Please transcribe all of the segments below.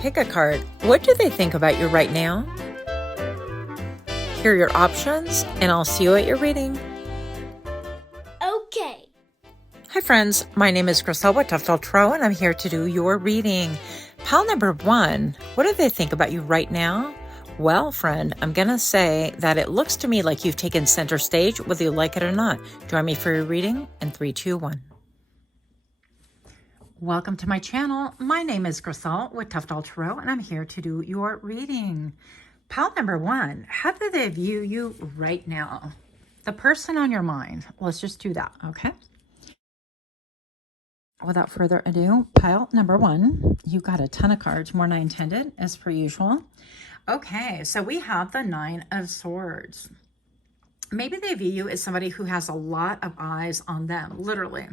Pick a card. What do they think about you right now? Here are your options, and I'll see you at your reading. Okay. Hi friends, my name is Crystal with Untitled Chapter, and I'm here to do your reading. Pile number 1, what do they think about you right now? Well, friend, I'm going to say that it looks to me like you've taken center stage, whether you like it or not. Join me for your reading in 3, 2, 1. Welcome to my channel. My name is Crystal with Untitled Chapter, and I'm here to do your reading. Pile number 1, how do they view you right now? The person on your mind. Let's just do that, okay? Without further ado, pile number 1, you got a ton of cards, more than I intended, as per usual. Okay, so we have the 9 of Swords. Maybe they view you as somebody who has a lot of eyes on them, literally.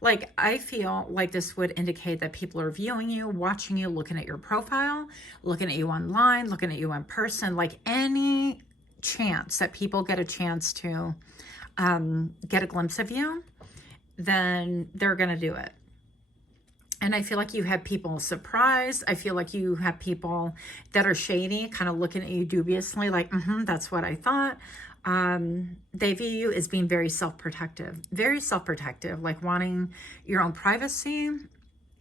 Like, I feel like this would indicate that people are viewing you, watching you, looking at your profile, looking at you online, looking at you in person, like any chance that people get a chance to get a glimpse of you, then they're going to do it. And I feel like you have people surprised. I feel like you have people that are shady, kind of looking at you dubiously, like, that's what I thought. They view you as being very self-protective, like wanting your own privacy.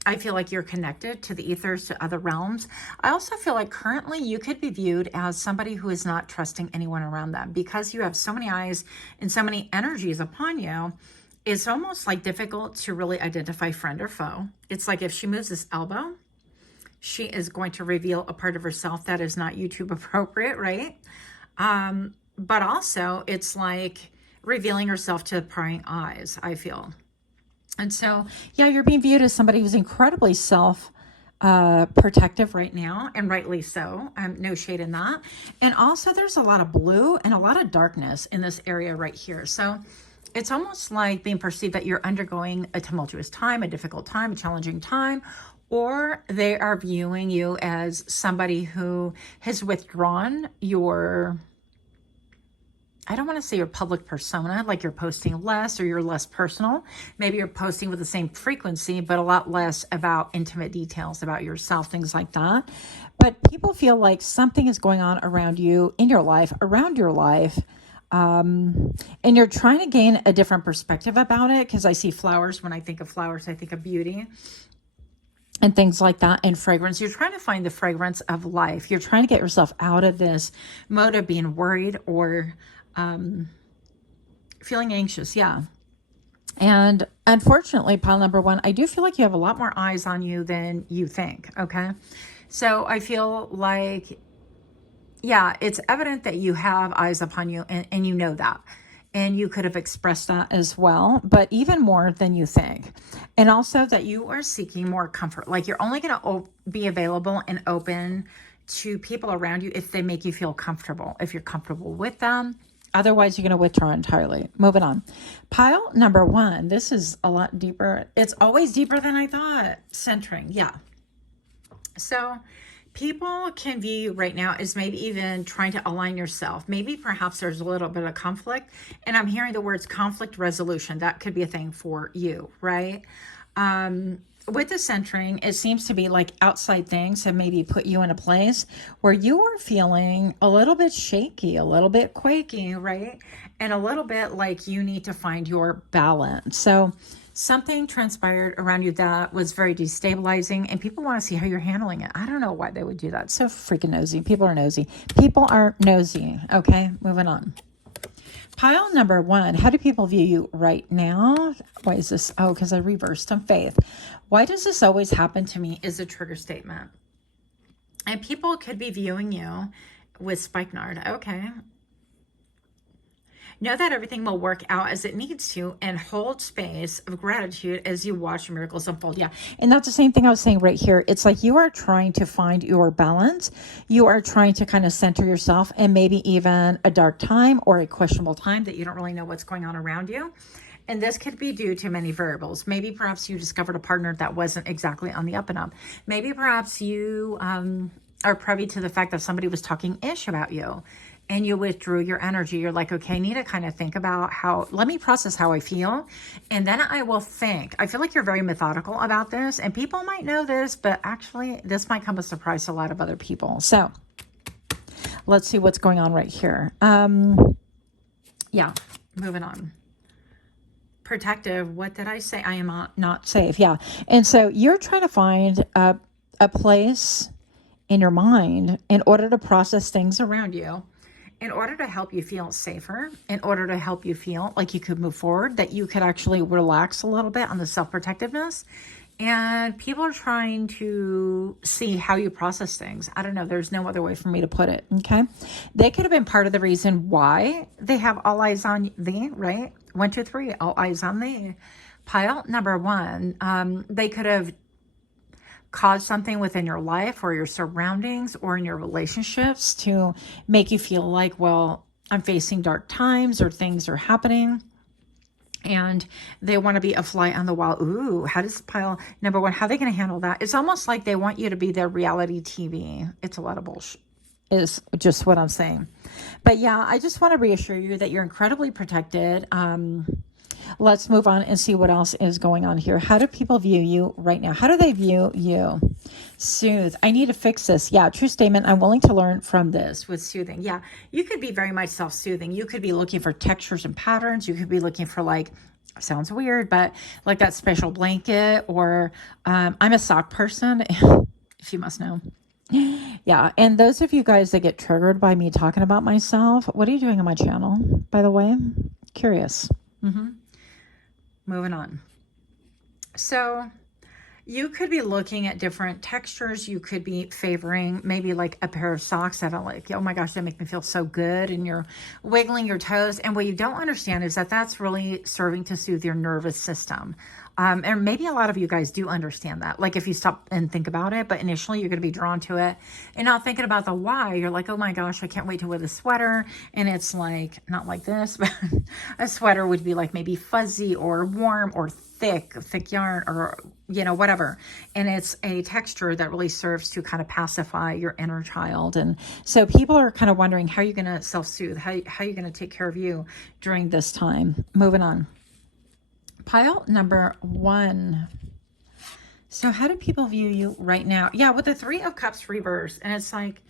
I feel like you're connected to the ethers, to other realms. I also feel like currently you could be viewed as somebody who is not trusting anyone around them because you have so many eyes and so many energies upon you. It's almost like difficult to really identify friend or foe. It's like if she moves this elbow, she is going to reveal a part of herself that is not YouTube appropriate, right? But also it's like revealing herself to prying eyes, I feel. And so, yeah, you're being viewed as somebody who's incredibly protective right now, and rightly so. No shade in that. And also there's a lot of blue and a lot of darkness in this area right here. So it's almost like being perceived that you're undergoing a tumultuous time, a difficult time, a challenging time, or they are viewing you as somebody who has withdrawn your, I don't want to say your public persona, like you're posting less or you're less personal. Maybe you're posting with the same frequency, but a lot less about intimate details about yourself, things like that. But people feel like something is going on around you, in your life, around your life. And you're trying to gain a different perspective about it, because I see flowers. When I think of flowers, I think of beauty and things like that, and fragrance. You're trying to find the fragrance of life. You're trying to get yourself out of this mode of being worried or feeling anxious. Yeah. And unfortunately, pile number 1, I do feel like you have a lot more eyes on you than you think. Okay. So I feel like, yeah, it's evident that you have eyes upon you, and you know that. And you could have expressed that as well, but even more than you think. And also that you are seeking more comfort. Like you're only going to be available and open to people around you if they make you feel comfortable, if you're comfortable with them. Otherwise, you're going to withdraw entirely. Moving on. Pile number 1. This is a lot deeper. It's always deeper than I thought. Centering. Yeah. So people can view you right now as maybe even trying to align yourself. Maybe perhaps there's a little bit of conflict. And I'm hearing the words conflict resolution. That could be a thing for you, right? With the centering, it seems to be like outside things have maybe put you in a place where you are feeling a little bit shaky, a little bit quaky, right? And a little bit like you need to find your balance. So something transpired around you that was very destabilizing, and people want to see how you're handling it. I don't know why they would do that. So freaking nosy. People are nosy. People are nosy. Okay, moving on. Pile number 1, how do people view you right now? Why is this? Oh, because I reversed on Faith. Why does this always happen to me is a trigger statement. And people could be viewing you with spikenard. Okay. Know that everything will work out as it needs to, and hold space of gratitude as you watch miracles unfold. Yeah. And that's the same thing I was saying right here. It's like you are trying to find your balance. You are trying to kind of center yourself, and maybe even a dark time or a questionable time that you don't really know what's going on around you. And this could be due to many variables. Maybe perhaps you discovered a partner that wasn't exactly on the up and up. Maybe perhaps you are privy to the fact that somebody was talking ish about you. and you withdrew your energy. You're like, okay, I need to kind of think about let me process how I feel. And then I will think. I feel like you're very methodical about this, and people might know this, but actually this might come as a surprise to a lot of other people. So let's see what's going on right here. Yeah, moving on. Protective. What did I say? I am not safe. Yeah. And so you're trying to find a place in your mind in order to process things around you, in order to help you feel safer, in order to help you feel like you could move forward, that you could actually relax a little bit on the self-protectiveness. And people are trying to see how you process things. I don't know. There's no other way for me to put it. Okay. They could have been part of the reason why they have all eyes on thee, right? 1, 2, 3, all eyes on thee. Pile number 1. They could have caused something within your life or your surroundings or in your relationships to make you feel like, well, I'm facing dark times or things are happening. And they want to be a fly on the wall. Ooh, how does pile number 1, how are they going to handle that? It's almost like they want you to be their reality TV. It's a lot of bullshit, is just what I'm saying. But yeah, I just want to reassure you that you're incredibly protected. Let's move on and see what else is going on here. How do people view you right now? How do they view you? Soothe. I need to fix this. Yeah, true statement. I'm willing to learn from this with soothing. Yeah, you could be very much self-soothing. You could be looking for textures and patterns. You could be looking for, like, sounds weird, but like that special blanket, or I'm a sock person, if you must know. Yeah, and those of you guys that get triggered by me talking about myself, what are you doing on my channel, by the way? Curious. Moving on. So you could be looking at different textures. You could be favoring maybe like a pair of socks that are like, oh my gosh, they make me feel so good. And you're wiggling your toes. And what you don't understand is that that's really serving to soothe your nervous system. And maybe a lot of you guys do understand that. Like if you stop and think about it, but initially you're going to be drawn to it and not thinking about the why. You're like, oh my gosh, I can't wait to wear the sweater. And it's like, not like this, but a sweater would be like maybe fuzzy or warm or thick yarn or, you know, whatever. And it's a texture that really serves to kind of pacify your inner child. And so people are kind of wondering, how are you going to self-soothe? How are you going to take care of you during this time? Moving on. Pile number 1. So how do people view you right now? Yeah, with the 3 of Cups reversed. And it's like,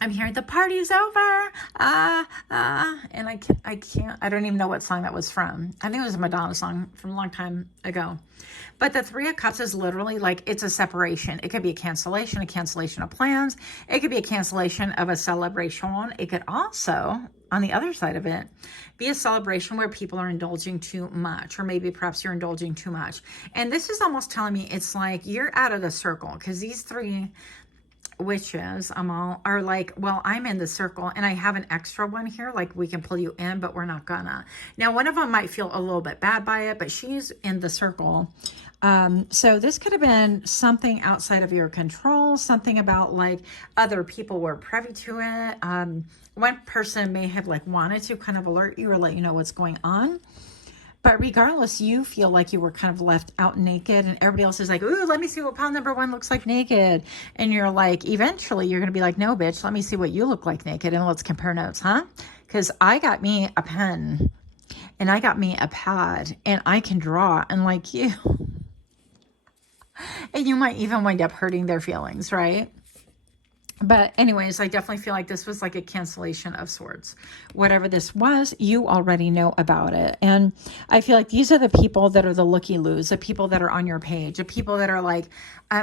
I'm hearing the party's over. And I don't even know what song that was from. I think it was a Madonna song from a long time ago. But the 3 of Cups is literally like, it's a separation. It could be a cancellation of plans. It could be a cancellation of a celebration. It could also, on the other side of it, be a celebration where people are indulging too much, or maybe perhaps you're indulging too much. And this is almost telling me it's like you're out of the circle, because these 3 witches are like, well, I'm in the circle and I have an extra one here, like we can pull you in, but we're not gonna. Now one of them might feel a little bit bad by it, but she's in the circle. So this could have been something outside of your control, something about like other people were privy to it. One person may have like wanted to kind of alert you or let you know what's going on. But regardless, you feel like you were kind of left out naked, and everybody else is like, ooh, let me see what pile number 1 looks like naked. And you're like, eventually you're going to be like, no, bitch, let me see what you look like naked, and let's compare notes, huh? Because I got me a pen and I got me a pad and I can draw, and like you. And you might even wind up hurting their feelings, right? But anyways, I definitely feel like this was like a cancellation of sorts. Whatever this was, you already know about it. And I feel like these are the people that are the looky-loos, the people that are on your page, the people that are like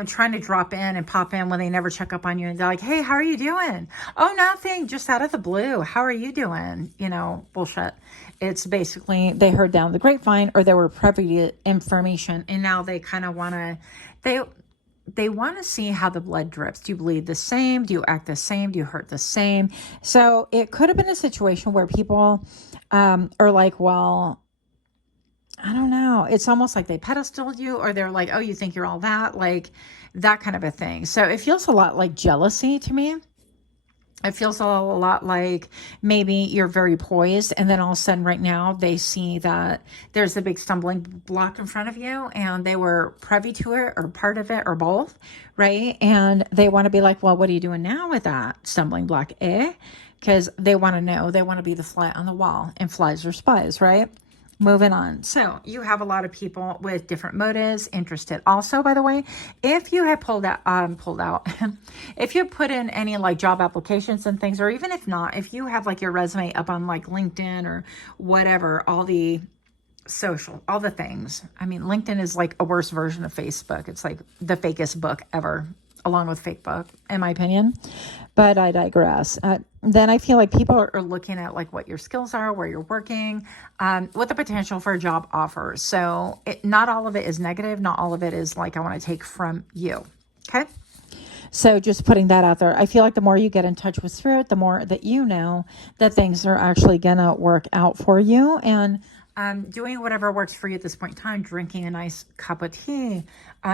trying to drop in and pop in when they never check up on you. And they're like, hey, how are you doing? Oh, nothing, just out of the blue. How are you doing? You know, bullshit. It's basically they heard down the grapevine, or they were privy to information, and now they kind of want to, they want to see how the blood drips. Do you bleed the same? Do you act the same? Do you hurt the same? So it could have been a situation where people are like, well, I don't know. It's almost like they pedestaled you, or they're like, oh, you think you're all that, like that kind of a thing. So it feels a lot like jealousy to me. It feels a lot like maybe you're very poised, and then all of a sudden right now they see that there's a big stumbling block in front of you, and they were privy to it or part of it or both, right? And they want to be like, well, what are you doing now with that stumbling block, eh? because they want to know. They want to be the fly on the wall, and flies are spies, right? Moving on. So you have a lot of people with different motives interested. Also, by the way, if you had pulled out, if you put in any like job applications and things, or even if not, if you have like your resume up on like LinkedIn or whatever, all the social, all the things. I mean, LinkedIn is like a worse version of Facebook. It's like the fakest book ever, along with fake book, in my opinion. But I digress. Then I feel like people are looking at like what your skills are, where you're working, with the potential for a job offer. So not all of it is negative. Not all of it is like I want to take from you. Okay. So just putting that out there. I feel like the more you get in touch with spirit, the more that you know that things are actually going to work out for you. And doing whatever works for you at this point in time, drinking a nice cup of tea,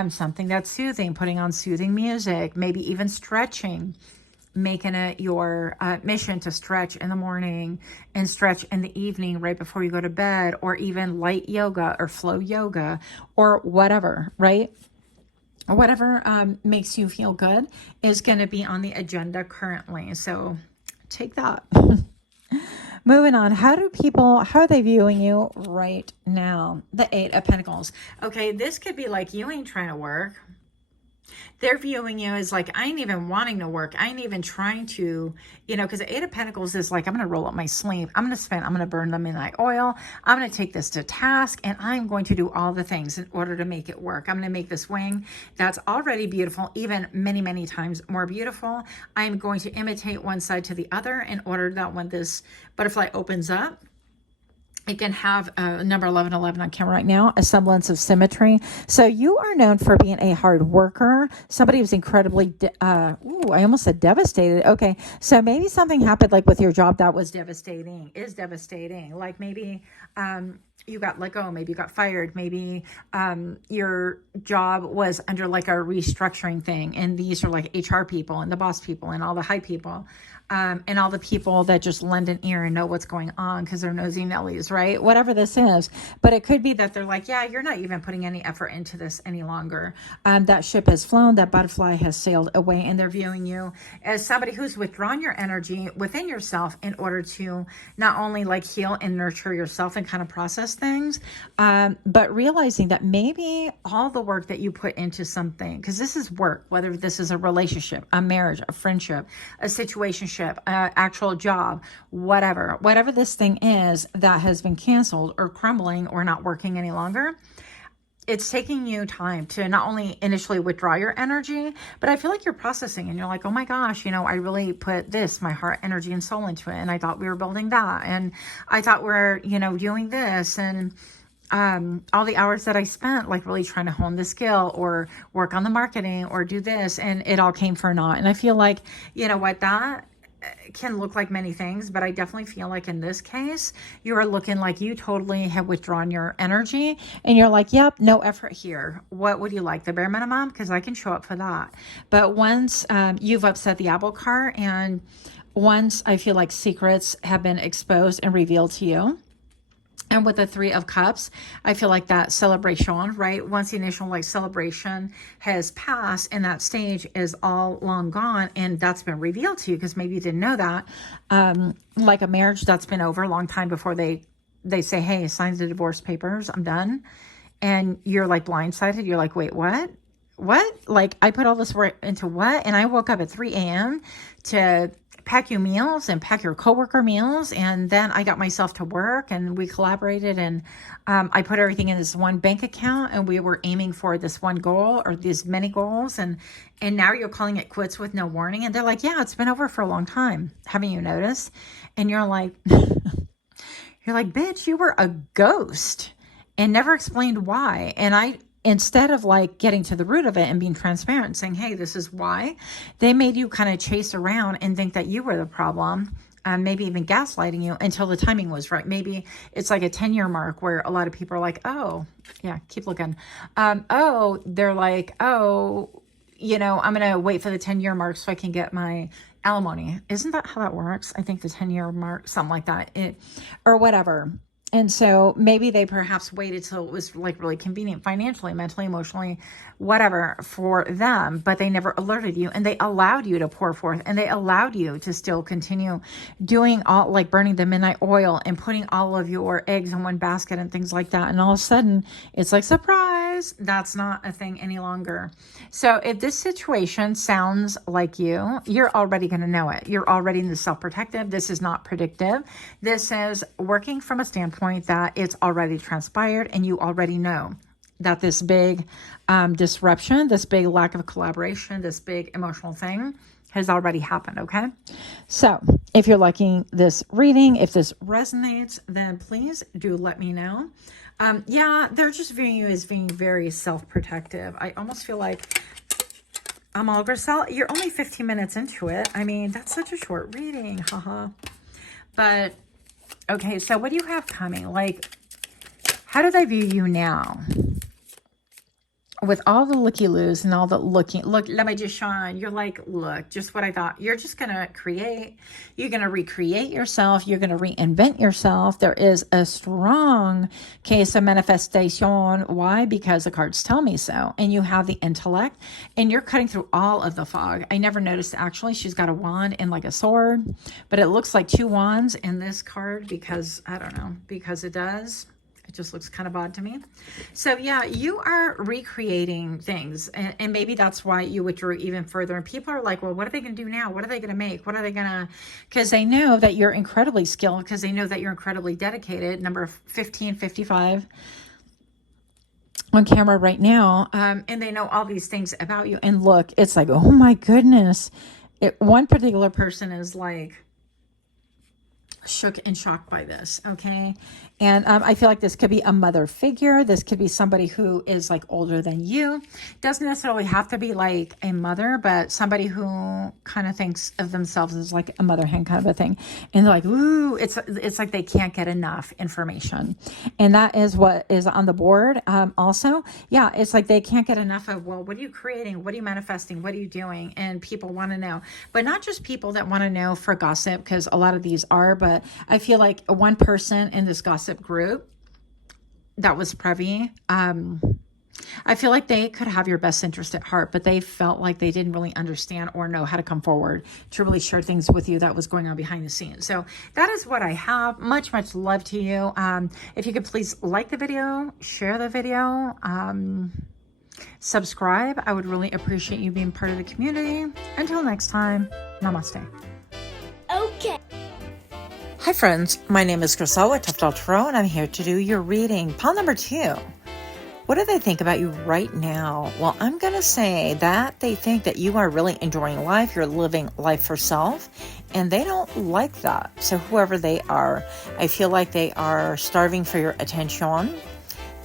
something that's soothing, putting on soothing music, maybe even stretching, making it your mission to stretch in the morning and stretch in the evening right before you go to bed, or even light yoga or flow yoga or whatever, right? Whatever makes you feel good is going to be on the agenda currently. So take that. Moving on. How are they viewing you right now? The 8 of Pentacles. Okay, this could be like you ain't trying to work. They're viewing you as like, I ain't even wanting to work. I ain't even trying to, because the 8 of Pentacles is like, I'm going to roll up my sleeve. I'm going to burn the midnight oil. I'm going to take this to task, and I'm going to do all the things in order to make it work. I'm going to make this wing that's already beautiful, even many, many times more beautiful. I'm going to imitate one side to the other in order that when this butterfly opens up, it can have number 1111 on camera right now, a semblance of symmetry. So you are known for being a hard worker, somebody who's incredibly, I almost said devastated. Okay, so maybe something happened like with your job that was devastating, Like maybe you got let go, maybe you got fired, maybe your job was under like a restructuring thing. And these are like HR people and the boss people and all the high people. And all the people that just lend an ear and know what's going on because they're nosy Nellies, right? Whatever this is. But it could be that they're like, yeah, you're not even putting any effort into this any longer. That ship has flown, that butterfly has sailed away, and they're viewing you as somebody who's withdrawn your energy within yourself in order to not only like heal and nurture yourself and kind of process things, but realizing that maybe all the work that you put into something, because this is work, whether this is a relationship, a marriage, a friendship, a situationship, actual job, whatever this thing is that has been canceled or crumbling or not working any longer, it's taking you time to not only initially withdraw your energy, but I feel like you're processing and you're like, oh my gosh, I really put this, my heart, energy, and soul into it. And I thought we were building that. And I thought we're, doing this. And all the hours that I spent like really trying to hone the skill or work on the marketing or do this, and it all came for naught. And I feel like, that can look like many things, but I definitely feel like in this case, you are looking like you totally have withdrawn your energy and you're like, yep, no effort here. What would you like? The bare minimum? Because I can show up for that. But once you've upset the apple cart, and once I feel like secrets have been exposed and revealed to you, and with the 3 of Cups, I feel like that celebration, right? Once the initial celebration has passed and that stage is all long gone, and that's been revealed to you because maybe you didn't know that. Like a marriage that's been over a long time before they say, hey, sign the divorce papers, I'm done. And you're like blindsided. You're like, wait, what? Like I put all this work into what? And I woke up at 3 a.m. to pack you meals and pack your coworker meals. And then I got myself to work and we collaborated, and I put everything in this one bank account, and we were aiming for this one goal or these many goals. And now you're calling it quits with no warning. And they're like, yeah, it's been over for a long time. Haven't you noticed? And you're like, bitch, you were a ghost and never explained why. And instead of like getting to the root of it and being transparent and saying, hey, this is why, they made you kind of chase around and think that you were the problem, maybe even gaslighting you until the timing was right. Maybe it's like a 10-year mark where a lot of people are like, oh, yeah, keep looking. They're like, I'm going to wait for the 10-year mark so I can get my alimony. Isn't that how that works? I think the 10-year mark, something like that, or whatever. And so maybe they perhaps waited till it was like really convenient financially, mentally, emotionally, whatever for them, but they never alerted you, and they allowed you to pour forth, and they allowed you to still continue doing all, like burning the midnight oil and putting all of your eggs in one basket and things like that. And all of a sudden it's like, surprise, that's not a thing any longer. So if this situation sounds like you're already going to know it. You're already in the self-protective. This is not predictive. This is working from a standpoint that it's already transpired, and you already know that this big disruption, this big lack of collaboration, this big emotional thing has already happened. Okay. So if you're liking this reading, if this resonates, then please do let me know. Yeah, they're just viewing you as being very self-protective. I almost feel like I'm all Grisel. You're only 15 minutes into it. I mean, that's such a short reading. Haha. But okay, so what do you have coming? Like, how do they view you now? With all the looky-loos and all the look, let me just shine. You're like, look, just what I thought. You're just going to create. You're going to recreate yourself. You're going to reinvent yourself. There is a strong case of manifestation. Why? Because the cards tell me so. And you have the intellect, and you're cutting through all of the fog. I never noticed, actually, she's got a wand and like a sword, but it looks like two wands in this card because, I don't know, because it does. It just looks kind of odd to me. So yeah, you are recreating things. And maybe that's why you withdrew even further. And people are like, well, what are they going to do now? What are they going to make? What are they going to, because they know that you're incredibly skilled, because they know that you're incredibly dedicated. Number 1555 on camera right now. And they know all these things about you. And look, it's like, oh my goodness. One particular person is like, shook and shocked by this. Okay. And I feel like this could be a mother figure. This could be somebody who is like older than you. Doesn't necessarily have to be like a mother, but somebody who kind of thinks of themselves as like a mother hen kind of a thing. And they're like, ooh, it's like they can't get enough information. And that is what is on the board. Also, yeah, it's like they can't get enough of, well, what are you creating? What are you manifesting? What are you doing? And people want to know, but not just people that want to know for gossip, because a lot of these are, but I feel like one person in this gossip group that was privy, I feel like they could have your best interest at heart, but they felt like they didn't really understand or know how to come forward to really share things with you that was going on behind the scenes. So that is what I have. Much, much love to you. If you could please like the video, share the video, subscribe. I would really appreciate you being part of the community. Until next time, namaste. Okay. Hi friends, my name is Grisel with Untitled Tarot, and I'm here to do your reading. Pile number 2. What do they think about you right now? Well, I'm going to say that they think that you are really enjoying life. You're living life for self, and they don't like that. So whoever they are, I feel like they are starving for your attention.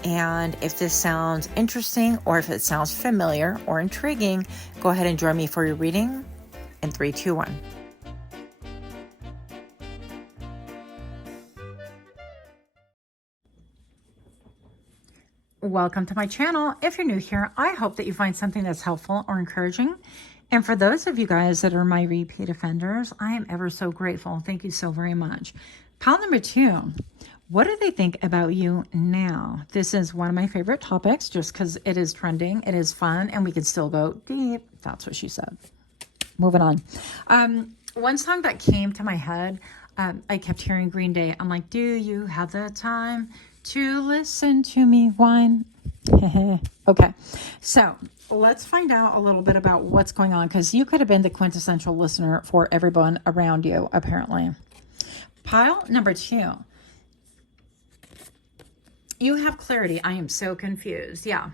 And if this sounds interesting, or if it sounds familiar or intriguing, go ahead and join me for your reading in 3, 2, 1. Welcome to my channel. If you're new here, I hope that you find something that's helpful or encouraging. And for those of you guys that are my repeat offenders, I am ever so grateful. Thank you so very much. Pile number 2. What do they think about you now? This is one of my favorite topics just because it is trending. It is fun, and we can still go deep. That's what she said. Moving on. One song that came to my head, I kept hearing Green Day. I'm like, do you have the time to listen to me whine? Okay, so let's find out a little bit about what's going on, because you could have been the quintessential listener for everyone around you, apparently. Pile number 2. You have clarity. I am so confused. Yeah.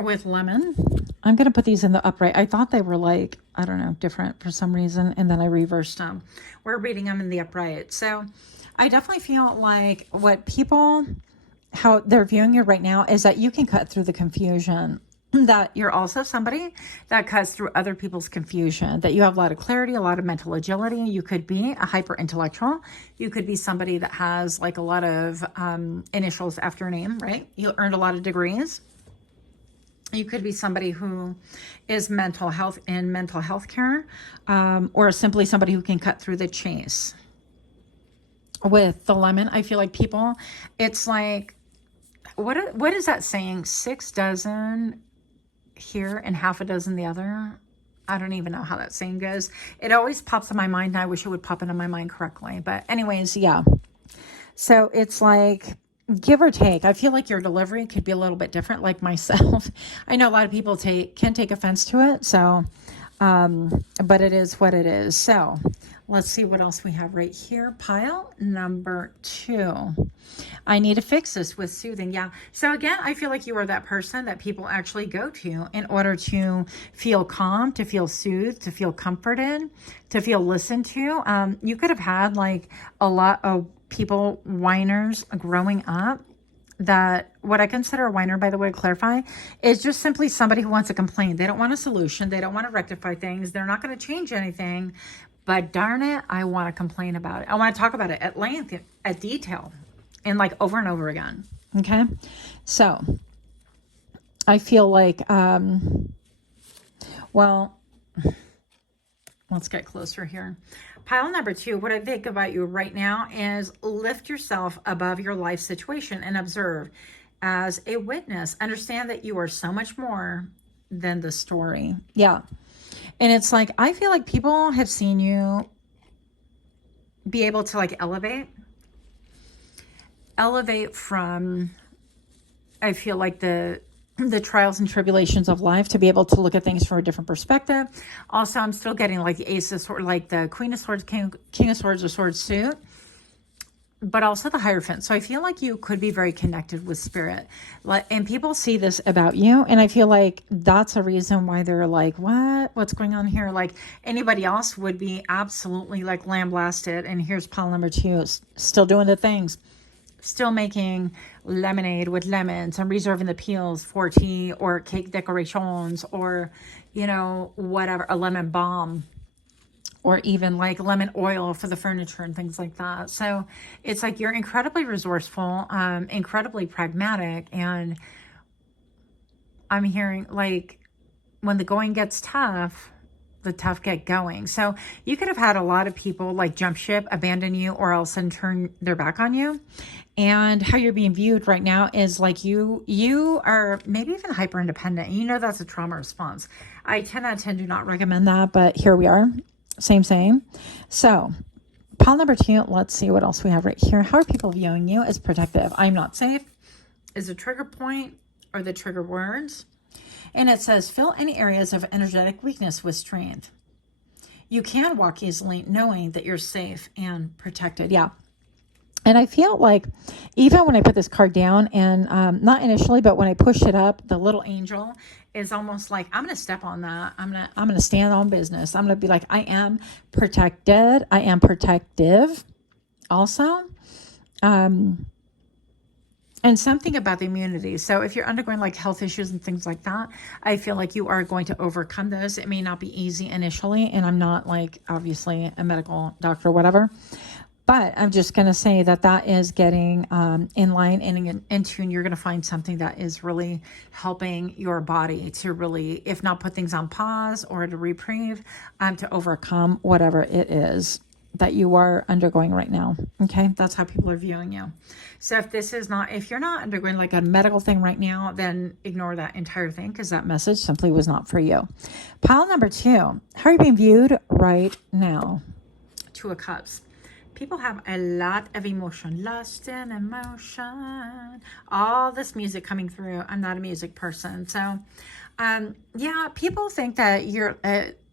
With lemon. I'm going to put these in the upright. I thought they were like, I don't know, different for some reason, and then I reversed them. We're reading them in the upright. So I definitely feel like what people, how they're viewing you right now is that you can cut through the confusion, that you're also somebody that cuts through other people's confusion, that you have a lot of clarity, a lot of mental agility. You could be a hyper intellectual. You could be somebody that has like a lot of initials after your name, right? You earned a lot of degrees. You could be somebody who is mental health in mental health care, or simply somebody who can cut through the chase. with the lemon. I feel like people, it's like, what is that saying? 6 dozen here and half a dozen the other. I don't even know how that saying goes. It always pops in my mind, and I wish it would pop into my mind correctly. But anyways, yeah. So it's like, give or take. I feel like your delivery could be a little bit different, like myself. I know a lot of people can take offense to it. So, but it is what it is. So let's see what else we have right here. Pile number 2. I need to fix this with soothing. Yeah. So again, I feel like you are that person that people actually go to in order to feel calm, to feel soothed, to feel comforted, to feel listened to. You could have had like a lot of people, whiners growing up. That what I consider a whiner, by the way, to clarify, is just simply somebody who wants to complain. They don't want a solution. They don't want to rectify things. They're not going to change anything. But darn it, I want to complain about it. I want to talk about it at length, at detail, and like over and over again. Okay. So I feel like, well, let's get closer here. Pile number 2, what I think about you right now is lift yourself above your life situation and observe as a witness. Understand that you are so much more than the story. Yeah. And it's like, I feel like people have seen you be able to like elevate from, I feel like the trials and tribulations of life, to be able to look at things from a different perspective. Also, I'm still getting like the Ace of Swords, like the Queen of Swords, King of Swords, or Swords suit, but also the Hierophant. So I feel like you could be very connected with spirit, and people see this about you. And I feel like that's a reason why they're like, what's going on here? Like anybody else would be absolutely like lambasted. And here's pile number 2, still doing the things. Still making lemonade with lemons and reserving the peels for tea or cake decorations, or, you know, whatever, a lemon balm, or even like lemon oil for the furniture and things like that. So it's like you're incredibly resourceful, incredibly pragmatic. And I'm hearing like when the going gets tough, the tough get going. So you could have had a lot of people like jump ship, abandon you, or else and turn their back on you. And how you're being viewed right now is like you are maybe even hyper independent. You know, that's a trauma response. I 10 out of 10 do not recommend that, but here we are. Same. So pile number 2, let's see what else we have right here. How are people viewing you as protective? I'm not safe is a trigger point, or the trigger words. And it says, fill any areas of energetic weakness with strength. You can walk easily knowing that you're safe and protected. Yeah. And I feel like even when I put this card down, and not initially, but when I push it up, the little angel is almost like, I'm going to step on that. I'm going to stand on business. I'm going to be like, I am protected. I am protective also. And something about the immunity. So if you're undergoing like health issues and things like that, I feel like you are going to overcome those. It may not be easy initially. And I'm not like obviously a medical doctor or whatever. But I'm just going to say that is getting in line and in tune. You're going to find something that is really helping your body to really, if not put things on pause or to reprieve, to overcome whatever it is that you are undergoing right now. Okay. That's how people are viewing you. So if you're not undergoing like a medical thing right now, then ignore that entire thing, because that message simply was not for you. Pile number 2, how are you being viewed right now? 2 of Cups. People have a lot of emotion, lust and emotion, all this music coming through. I'm not a music person. So, yeah, people think that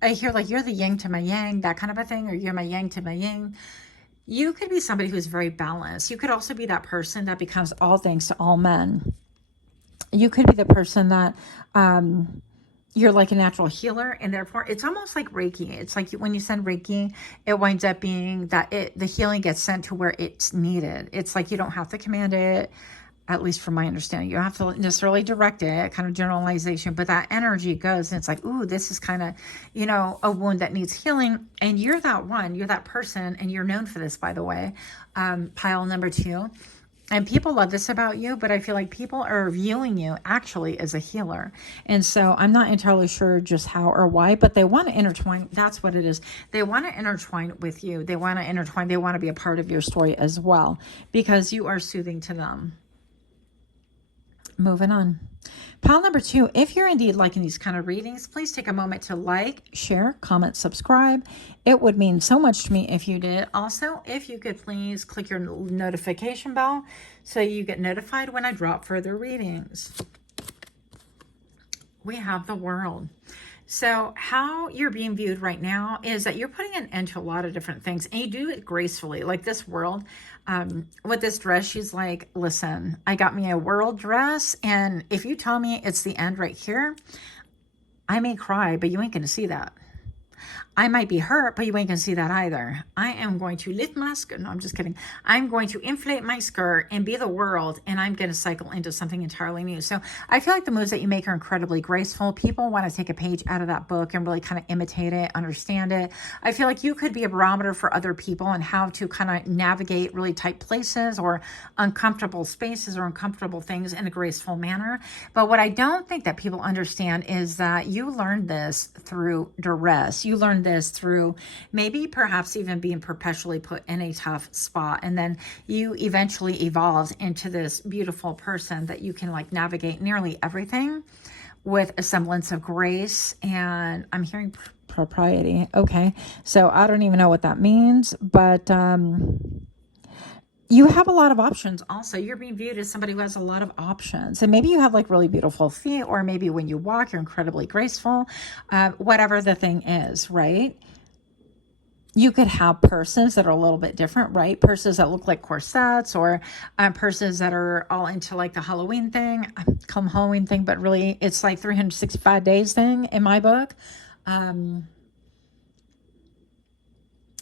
I hear like you're the yin to my yang, that kind of a thing, or you're my yang to my yin. You could be somebody who's very balanced. You could also be that person that becomes all things to all men. You could be the person that, you're like a natural healer, and therefore it's almost like Reiki. It's like when you send Reiki, it winds up being that the healing gets sent to where it's needed. It's like you don't have to command it, at least from my understanding. You don't have to necessarily direct it, kind of generalization, but that energy goes, and it's like, ooh, this is kind of, you know, a wound that needs healing. And you're that one, you're that person, and you're known for this, by the way. Pile number 2. And people love this about you, but I feel like people are viewing you actually as a healer. And so I'm not entirely sure just how or why, but they want to intertwine. That's what it is. They want to intertwine with you. They want to intertwine. They want to be a part of your story as well, because you are soothing to them. Moving on. Pile number 2, if you're indeed liking these kind of readings, please take a moment to like, share, comment, subscribe. It would mean so much to me if you did. Also, if you could please click your notification bell so you get notified when I drop further readings. We have the World. So how you're being viewed right now is that you're putting an end to a lot of different things, and you do it gracefully. Like this World, with this dress, she's like, listen, I got me a World dress, and if you tell me it's the end right here, I may cry, but you ain't going to see that. I might be hurt, but you ain't gonna see that either. I am going to lift my skirt. No, I'm just kidding. I'm going to inflate my skirt and be the world, and I'm going to cycle into something entirely new. So I feel like the moves that you make are incredibly graceful. People want to take a page out of that book and really kind of imitate it, understand it. I feel like you could be a barometer for other people and how to kind of navigate really tight places or uncomfortable spaces or uncomfortable things in a graceful manner. But what I don't think that people understand is that you learned this through duress. You learned this through maybe perhaps even being perpetually put in a tough spot, and then you eventually evolved into this beautiful person that you can like navigate nearly everything with a semblance of grace. And I'm hearing propriety. Okay, so I don't even know what that means, but you have a lot of options. Also, you're being viewed as somebody who has a lot of options, and maybe you have like really beautiful feet, or maybe when you walk, you're incredibly graceful, whatever the thing is, right? You could have purses that are a little bit different, right? Purses that look like corsets, or purses that are all into like the Halloween thing, come Halloween thing, but really it's like 365 days thing in my book.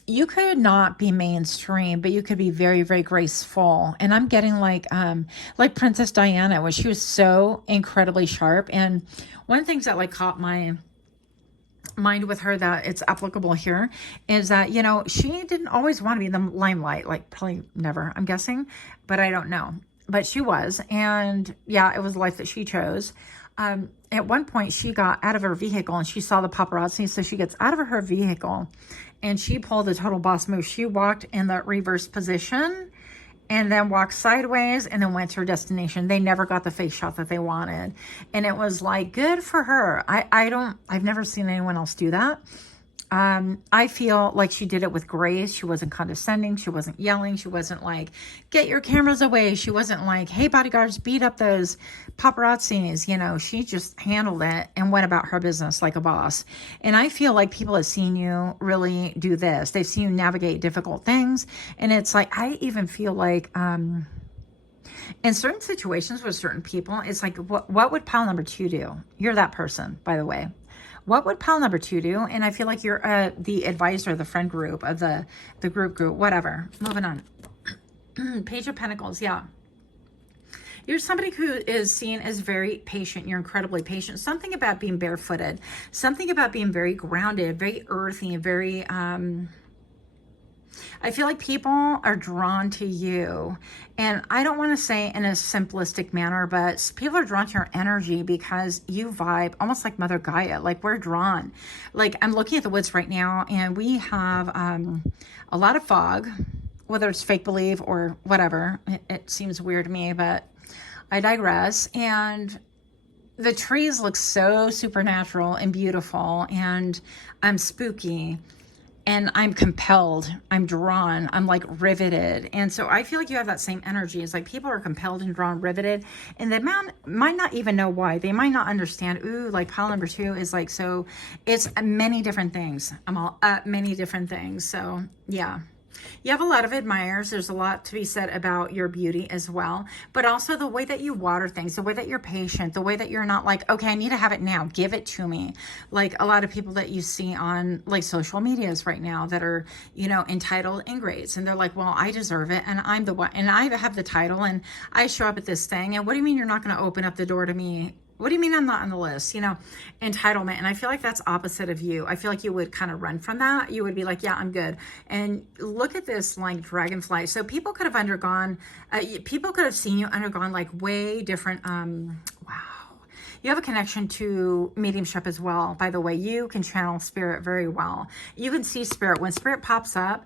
You could not be mainstream, but you could be very, very graceful. And I'm getting like Princess Diana, where she was so incredibly sharp. And one of the things that like caught my mind with her that it's applicable here is that, you know, she didn't always want to be in the limelight, like probably never, I'm guessing, but I don't know. But she was, and yeah, it was a life that she chose. At one point, she got out of her vehicle and she saw the paparazzi, so she gets out of her vehicle and she pulled a total boss move. She walked in the reverse position and then walked sideways and then went to her destination. They never got the face shot that they wanted. And it was like, good for her. I've never seen anyone else do that. I feel like she did it with grace. She wasn't condescending. She wasn't yelling. She wasn't like, get your cameras away. She wasn't like, hey, bodyguards, beat up those paparazzis. You know, she just handled it and went about her business like a boss. And I feel like people have seen you really do this. They've seen you navigate difficult things. And it's like, I even feel like, in certain situations with certain people, it's like, what would pile number 2 do? You're that person, by the way. What would pile number 2 do? And I feel like you're the advisor of the friend group, of the group, whatever. Moving on. Page of Pentacles, yeah. You're somebody who is seen as very patient. You're incredibly patient. Something about being barefooted. Something about being very grounded, very earthy, very... I feel like people are drawn to you, and I don't want to say in a simplistic manner, but people are drawn to your energy because you vibe almost like Mother Gaia. Like, we're drawn. Like, I'm looking at the woods right now, and we have a lot of fog, whether it's fake believe or whatever. It seems weird to me, but I digress. And the trees look so supernatural and beautiful, and spooky. And I'm compelled, I'm drawn, I'm like riveted. And so I feel like you have that same energy. It's like people are compelled and drawn, riveted, and they might not even know why. They might not understand. Ooh, like pile number 2 is like, so it's many different things. I'm all many different things. So yeah. You have a lot of admirers. There's a lot to be said about your beauty as well, but also the way that you water things, the way that you're patient, the way that you're not like, okay, I need to have it now, give it to me. Like a lot of people that you see on like social medias right now that are, you know, entitled ingrates, and they're like, well, I deserve it, and I'm the one, and I have the title, and I show up at this thing, and what do you mean you're not going to open up the door to me What do you mean I'm not on the list? Entitlement. And I feel like that's opposite of you. I feel like you would kind of run from that. You would be like, yeah, I'm good. And look at this like dragonfly. So people could have seen you undergone like way different, wow. You have a connection to mediumship as well. By the way, you can channel spirit very well. You can see spirit. When spirit pops up,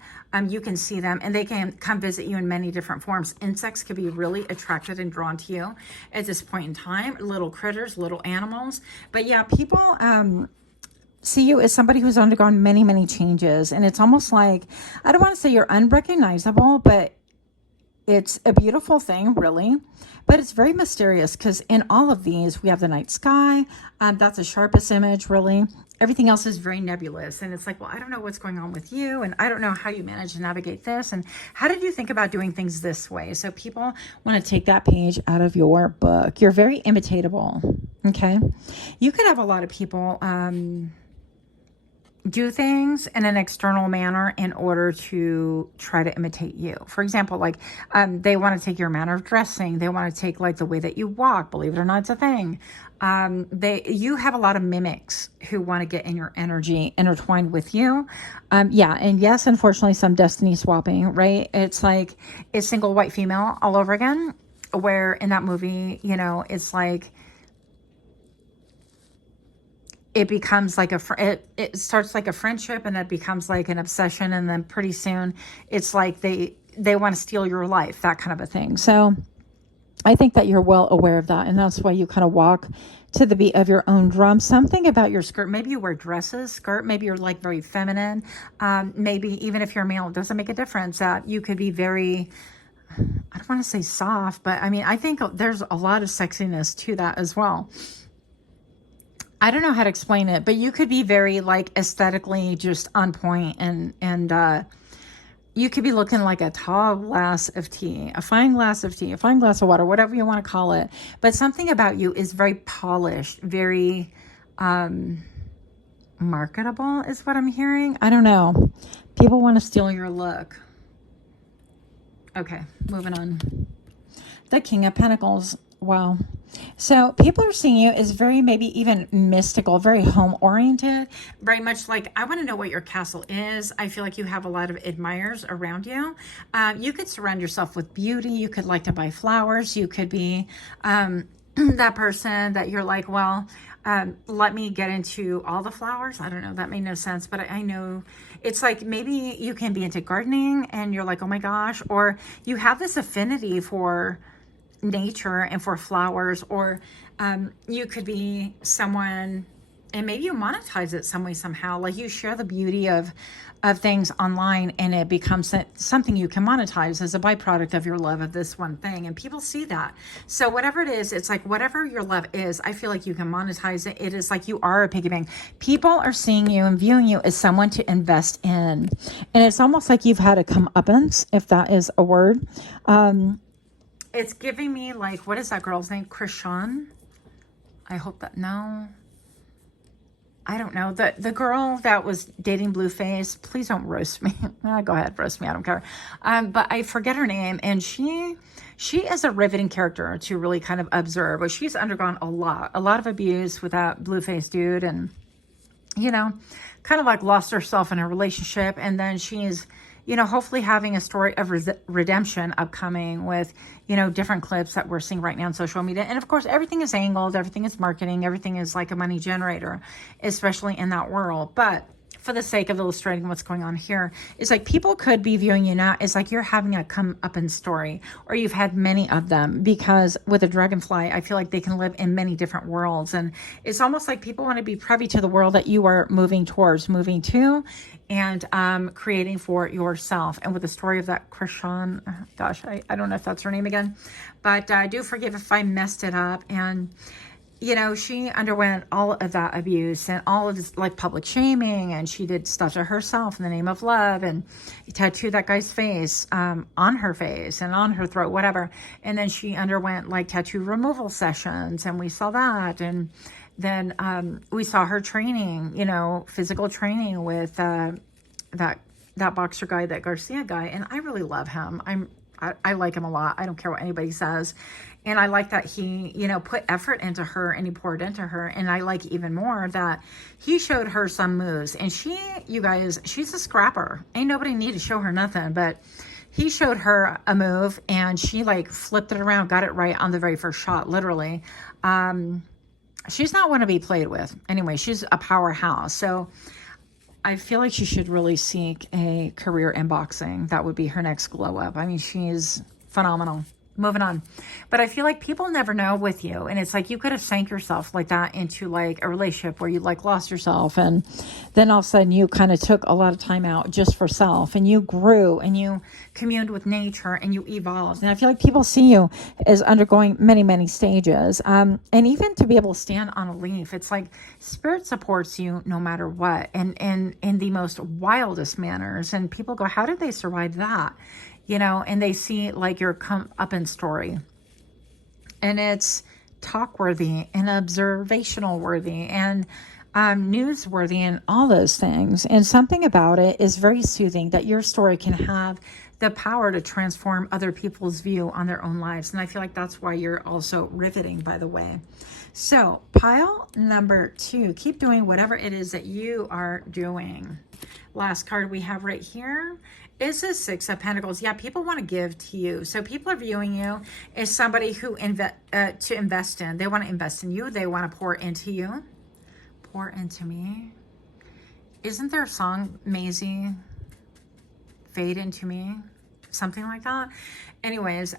you can see them, and they can come visit you in many different forms. Insects could be really attracted and drawn to you at this point in time. Little critters, little animals. But yeah, people see you as somebody who's undergone many, many changes. And it's almost like, I don't want to say you're unrecognizable, but it's a beautiful thing, really, but it's very mysterious because in all of these, we have the night sky. That's the sharpest image, really. Everything else is very nebulous. And it's like, well, I don't know what's going on with you. And I don't know how you manage to navigate this. And how did you think about doing things this way? So people want to take that page out of your book. You're very imitatable, okay? You could have a lot of people do things in an external manner in order to try to imitate you. For example, like they want to take your manner of dressing. They want to take like the way that you walk. Believe it or not, it's a thing. You have a lot of mimics who want to get in your energy intertwined with you. Yeah. And yes, unfortunately, some destiny swapping, right? It's like a single white female all over again, where in that movie, it's like, it becomes like it starts like a friendship, and it becomes like an obsession. And then pretty soon it's like they want to steal your life, that kind of a thing. So I think that you're well aware of that. And that's why you kind of walk to the beat of your own drum. Something about your skirt, maybe you wear dresses, skirt, maybe you're like very feminine. Maybe even if you're male, it doesn't make a difference. You could be very, I don't want to say soft, but I mean, I think there's a lot of sexiness to that as well. I don't know how to explain it, but you could be very like aesthetically just on point, and you could be looking like a tall glass of tea, a fine glass of tea, a fine glass of water, whatever you want to call it. But something about you is very polished, very marketable is what I'm hearing. I don't know. People want to steal your look. Okay, moving on. The King of Pentacles. Wow. So people are seeing you as very maybe even mystical, very home oriented, very much like, I want to know what your castle is. I feel like you have a lot of admirers around you. You could surround yourself with beauty. You could like to buy flowers. You could be that person that you're like, well, let me get into all the flowers. I don't know. That made no sense, but I know it's like maybe you can be into gardening and you're like, oh my gosh, or you have this affinity for nature and for flowers, or you could be someone, and maybe you monetize it some way, somehow, like you share the beauty of things online, and it becomes something you can monetize as a byproduct of your love of this one thing, and people see that. So whatever it is, it's like whatever your love is, I feel like you can monetize it. It is like you are a piggy bank. People are seeing you and viewing you as someone to invest in, and it's almost like you've had a comeuppance, if that is a word. It's giving me like, what is that girl's name? Krishan? I hope that, no. I don't know. The girl that was dating Blueface, please don't roast me. Go ahead, roast me. I don't care. But I forget her name. And she is a riveting character to really kind of observe. But she's undergone a lot of abuse with that Blueface dude. And, kind of like lost herself in a relationship. And then she's, hopefully having a story of redemption upcoming with, different clips that we're seeing right now on social media. And of course, everything is angled, everything is marketing, everything is like a money generator, especially in that world. But for the sake of illustrating what's going on here, it's like people could be viewing you now as like you're having a come-up-in story, or you've had many of them, because with a dragonfly, I feel like they can live in many different worlds. And it's almost like people want to be privy to the world that you are moving to, and creating for yourself. And with the story of that Krishan, gosh, I don't know if that's her name again, but do forgive if I messed it up. And she underwent all of that abuse and all of this like public shaming, and she did stuff to herself in the name of love, and tattooed that guy's face on her face and on her throat, whatever. And then she underwent like tattoo removal sessions, and we saw that. And then we saw her training, physical training with that boxer guy, that Garcia guy. And I really love him. I like him a lot. I don't care what anybody says. And I like that he, put effort into her and he poured into her. And I like even more that he showed her some moves. And you guys, she's a scrapper. Ain't nobody need to show her nothing. But he showed her a move and she like flipped it around, got it right on the very first shot, literally. She's not one to be played with. Anyway, she's a powerhouse. So I feel like she should really seek a career in boxing. That would be her next glow up. I mean, she's phenomenal. Moving on. But I feel like people never know with you. And it's like you could have sank yourself like that into like a relationship where you like lost yourself. And then all of a sudden you kind of took a lot of time out just for self. And you grew and you communed with nature and you evolved. And I feel like people see you as undergoing many, many stages. And even to be able to stand on a leaf, it's like spirit supports you no matter what. And in the most wildest manners. And people go, how did they survive that? And they see like your come up in story, and it's talk worthy and observational worthy and newsworthy and all those things. And something about it is very soothing that your story can have the power to transform other people's view on their own lives. And I feel like that's why you're also riveting, by the way. So pile number 2, keep doing whatever it is that you are doing. Last card we have right here is the 6 of Pentacles. Yeah, people want to give to you. So people are viewing you as somebody who to invest in. They want to invest in you. They want to pour into you. Pour into me. Isn't there a song, Maisie? Fade into me? Something like that. Anyways,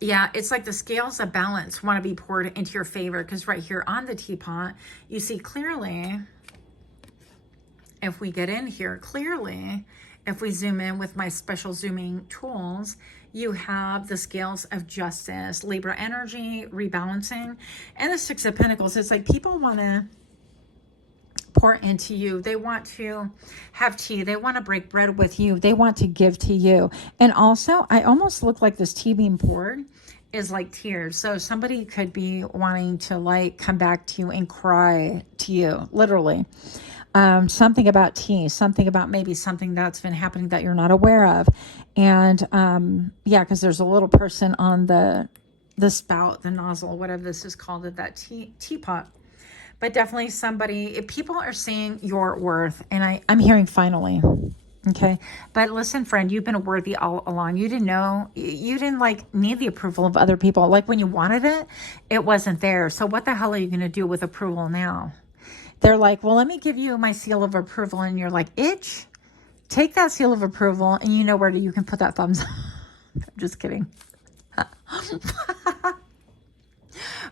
yeah, it's like the scales of balance want to be poured into your favor, because right here on the teapot, you see clearly, if we get in here clearly, if we zoom in with my special zooming tools, you have the scales of justice, Libra energy, rebalancing, and the 6 of Pentacles. It's like people want to pour into you. They want to have tea. They want to break bread with you. They want to give to you. And also, I almost look like this tea being poured is like tears. So somebody could be wanting to like come back to you and cry to you, literally. Something about tea, something about maybe something that's been happening that you're not aware of. And yeah, because there's a little person on the spout, the nozzle, whatever this is called, of that teapot. But definitely somebody, if people are seeing your worth, and I'm hearing finally, okay? But listen, friend, you've been worthy all along. You didn't know, you didn't like need the approval of other people. Like when you wanted it, it wasn't there. So what the hell are you going to do with approval now? They're like, well, let me give you my seal of approval. And you're like, itch, take that seal of approval and you know where you can put that thumbs up. I'm just kidding.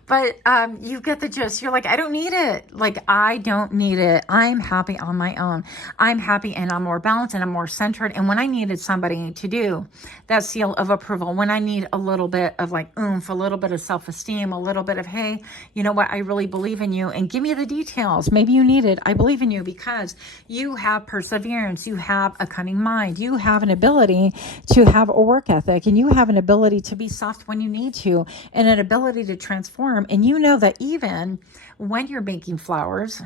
But you get the gist. You're like, I don't need it. Like, I don't need it. I'm happy on my own. I'm happy and I'm more balanced and I'm more centered. And when I needed somebody to do that seal of approval, when I need a little bit of like oomph, a little bit of self-esteem, a little bit of, hey, you know what? I really believe in you and give me the details. Maybe you need it. I believe in you because you have perseverance. You have a cunning mind. You have an ability to have a work ethic, and you have an ability to be soft when you need to, and an ability to transform. And you know that even when you're making flowers,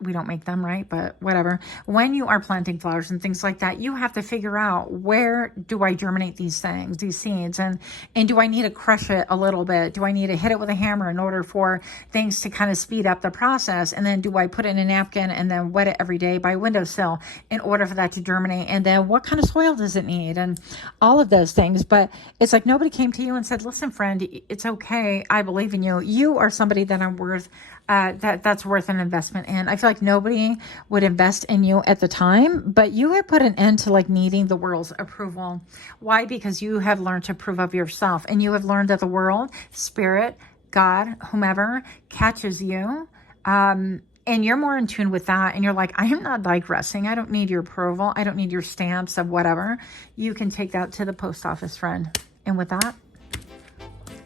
we don't make them, right? But whatever. When you are planting flowers and things like that, you have to figure out, where do I germinate these things, these seeds? And do I need to crush it a little bit? Do I need to hit it with a hammer in order for things to kind of speed up the process? And then do I put it in a napkin and then wet it every day by windowsill in order for that to germinate? And then what kind of soil does it need? And all of those things. But it's like nobody came to you and said, listen, friend, it's okay. I believe in you. You are somebody that I'm worth that's worth an investment in. I feel like nobody would invest in you at the time, but you have put an end to like needing the world's approval. Why? Because you have learned to prove of yourself, and you have learned that the world, spirit, God, whomever catches you, and you're more in tune with that. And you're like, I am not digressing. I don't need your approval. I don't need your stamps of whatever. You can take that to the post office, friend. And with that,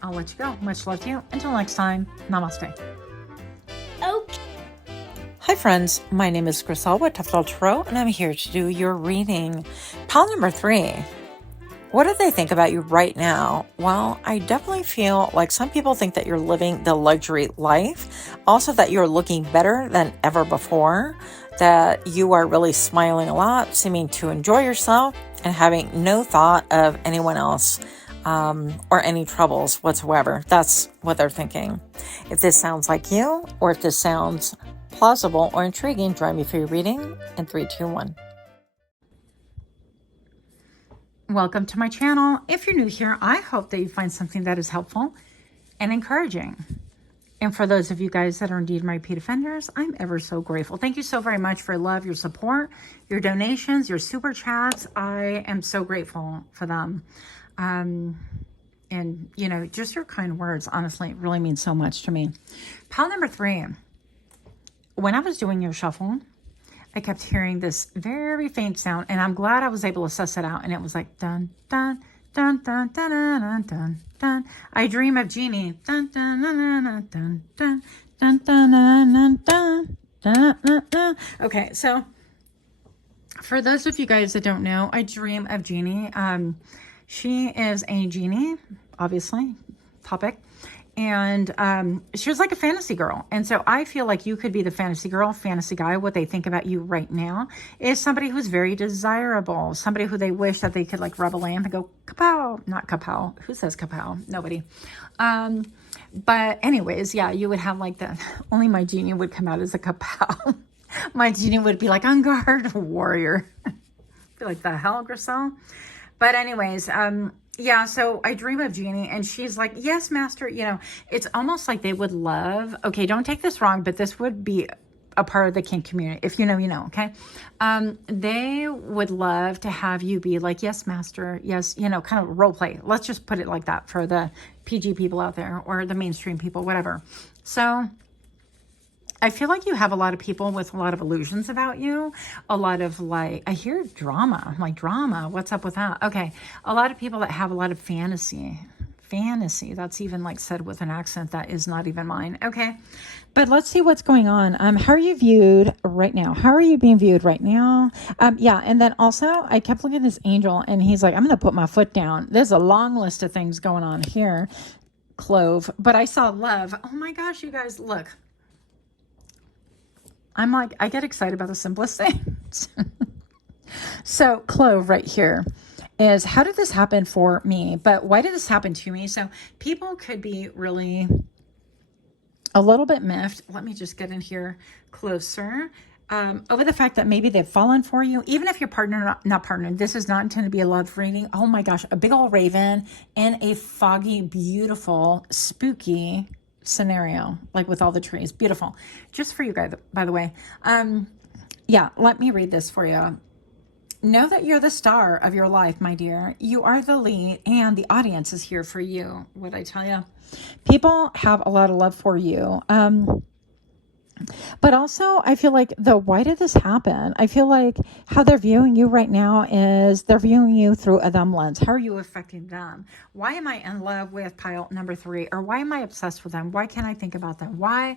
I'll let you go. Much love to you. Until next time, namaste. Okay. Hi friends, my name is Grisel with Untitled Tarot, and I'm here to do your reading. Pile number 3. What do they think about you right now? Well, I definitely feel like some people think that you're living the luxury life. Also that you're looking better than ever before. That you are really smiling a lot, seeming to enjoy yourself, and having no thought of anyone else. or any troubles whatsoever. That's what they're thinking. If this sounds like you, or if this sounds plausible or intriguing, join me for your reading in 3, 2, 1. Welcome to my channel. If you're new here, I hope that you find something that is helpful and encouraging. And for those of you guys that are indeed my repeat offenders, I'm ever so grateful. Thank you so very much for your love, your support, your donations, your super chats. I am so grateful for them. And, you know, just your kind words, honestly, really mean so much to me. Pile number 3. When I was doing your shuffle, I kept hearing this very faint sound, and I'm glad I was able to suss it out. And it was like, dun, dun, dun, dun, dun, dun, dun, dun. I dream of Jeannie. Dun, dun, dun, dun, dun, dun, dun, dun, dun, dun, dun, dun, dun. Okay, so for those of you guys that don't know, I dream of Jeannie. She is a genie, obviously, topic. And she was like a fantasy girl. And so I feel like you could be the fantasy girl, fantasy guy. What they think about you right now is somebody who's very desirable, somebody who they wish that they could like rub a lamp and go, kapow, not kapow. Who says kapow? Nobody. But anyways, yeah, you would have like the, only my genie would come out as a kapow. My genie would be like, on guard, warrior. Be like, the hell, Griselle? But anyways, yeah, so I dream of Jeannie, and she's like, yes, master. You know, it's almost like they would love, okay, don't take this wrong, but this would be a part of the kink community. If you know, you know, okay? They would love to have you be like, yes, master. Yes, you know, kind of role play. Let's just put it like that for the PG people out there, or the mainstream people, whatever. So I feel like you have a lot of people with a lot of illusions about you. A lot of like, I hear drama. I'm like, drama? What's up with that? Okay. A lot of people that have a lot of fantasy. Fantasy. That's even like said with an accent that is not even mine. Okay. But let's see what's going on. How are you viewed right now? How are you being viewed right now? Yeah. And then also I kept looking at this angel, and he's like, I'm going to put my foot down. There's a long list of things going on here. Clove. But I saw love. Oh my gosh, you guys, look. I'm like, I get excited about the simplest things. So clove right here is, how did this happen for me? But why did this happen to me? So people could be really a little bit miffed. Let me just get in here closer. Over the fact that maybe they've fallen for you, even if your partner, not partner, this is not intended to be a love reading. Oh my gosh, a big old raven in a foggy, beautiful, spooky scenario, like with all the trees. Beautiful. Just for you guys, by the way. Yeah, let me read this for you. Know that you're the star of your life, my dear. You are the lead, and the audience is here for you. What I tell you, people have a lot of love for you. But also, I feel like why did this happen? I feel like how they're viewing you right now is they're viewing you through a them lens. How are you affecting them? Why am I in love with pile number 3? Or why am I obsessed with them? Why can't I think about them? Why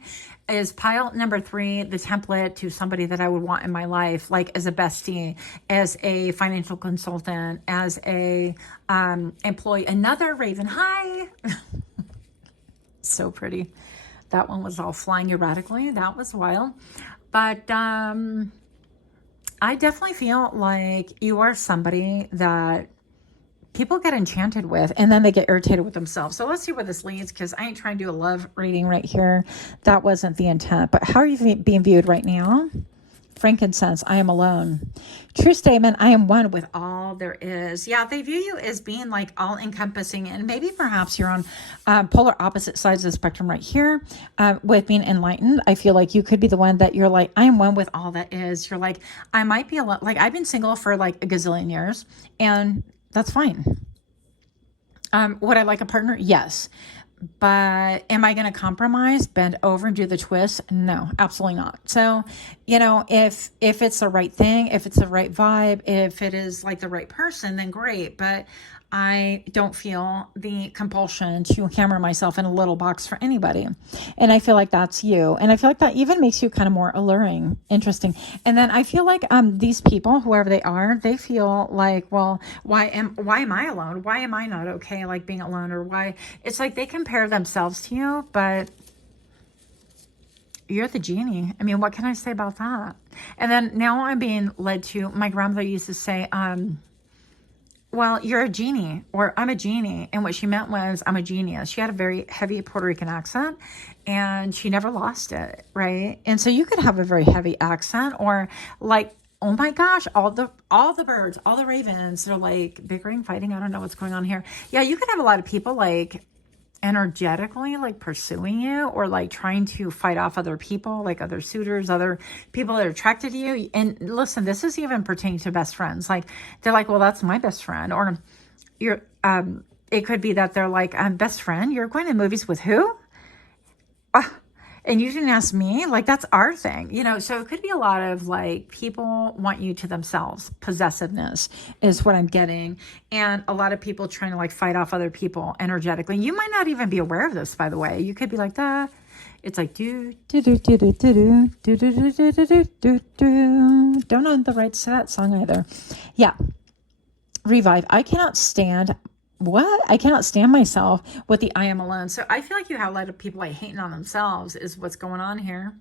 is pile number 3 the template to somebody that I would want in my life, like as a bestie, as a financial consultant, as a employee? Another raven. Hi. So pretty. That one was all flying erratically. That was wild. But I definitely feel like you are somebody that people get enchanted with, and then they get irritated with themselves. So let's see where this leads, because I ain't trying to do a love reading right here. That wasn't the intent. But how are you being viewed right now? Frankincense, I am alone. True statement, I am one with all there is. Yeah, they view you as being like all encompassing, and maybe perhaps you're on polar opposite sides of the spectrum right here with being enlightened. I feel like you could be the one that you're like, I am one with all that is. You're like, I might be alone. Like, I've been single for like a gazillion years, and that's fine. Would I like a partner? Yes. But am I going to compromise, bend over and do the twist? No, absolutely not. So, you know, if it's the right thing, if it's the right vibe, if it is like the right person, then great. But I don't feel the compulsion to hammer myself in a little box for anybody. And I feel like that's you. And I feel like that even makes you kind of more alluring, interesting. And then I feel like these people, whoever they are, they feel like, well, why am I alone? Why am I not okay like being alone? Or why? It's like they compare themselves to you, but you're the genie. I mean, what can I say about that? And then now I'm being led to, my grandmother used to say, well, you're a genie, or I'm a genie. And what she meant was, I'm a genius. She had a very heavy Puerto Rican accent and she never lost it, right? And so you could have a very heavy accent, or like, oh my gosh, all the birds, all the ravens, they're like bickering, fighting. I don't know what's going on here. Yeah, you could have a lot of people like energetically like pursuing you, or like trying to fight off other people, like other suitors, other people that are attracted to you. And listen, this is even pertaining to best friends. Like they're like, well, that's my best friend. Or you're it could be that they're like, best friend, you're going to movies with who? And you didn't ask me. Like, that's our thing, you know? So it could be a lot of like, people want you to themselves. Possessiveness is what I'm getting. And a lot of people trying to like fight off other people energetically. You might not even be aware of this, by the way. You could be like, it's like, do, do, do, do, do, do, do, do, do, do, do, do, do, do. Don't know the rights to that song either. Yeah. Revive. I cannot stand myself with the I am alone. So I feel like you have a lot of people like hating on themselves is what's going on here.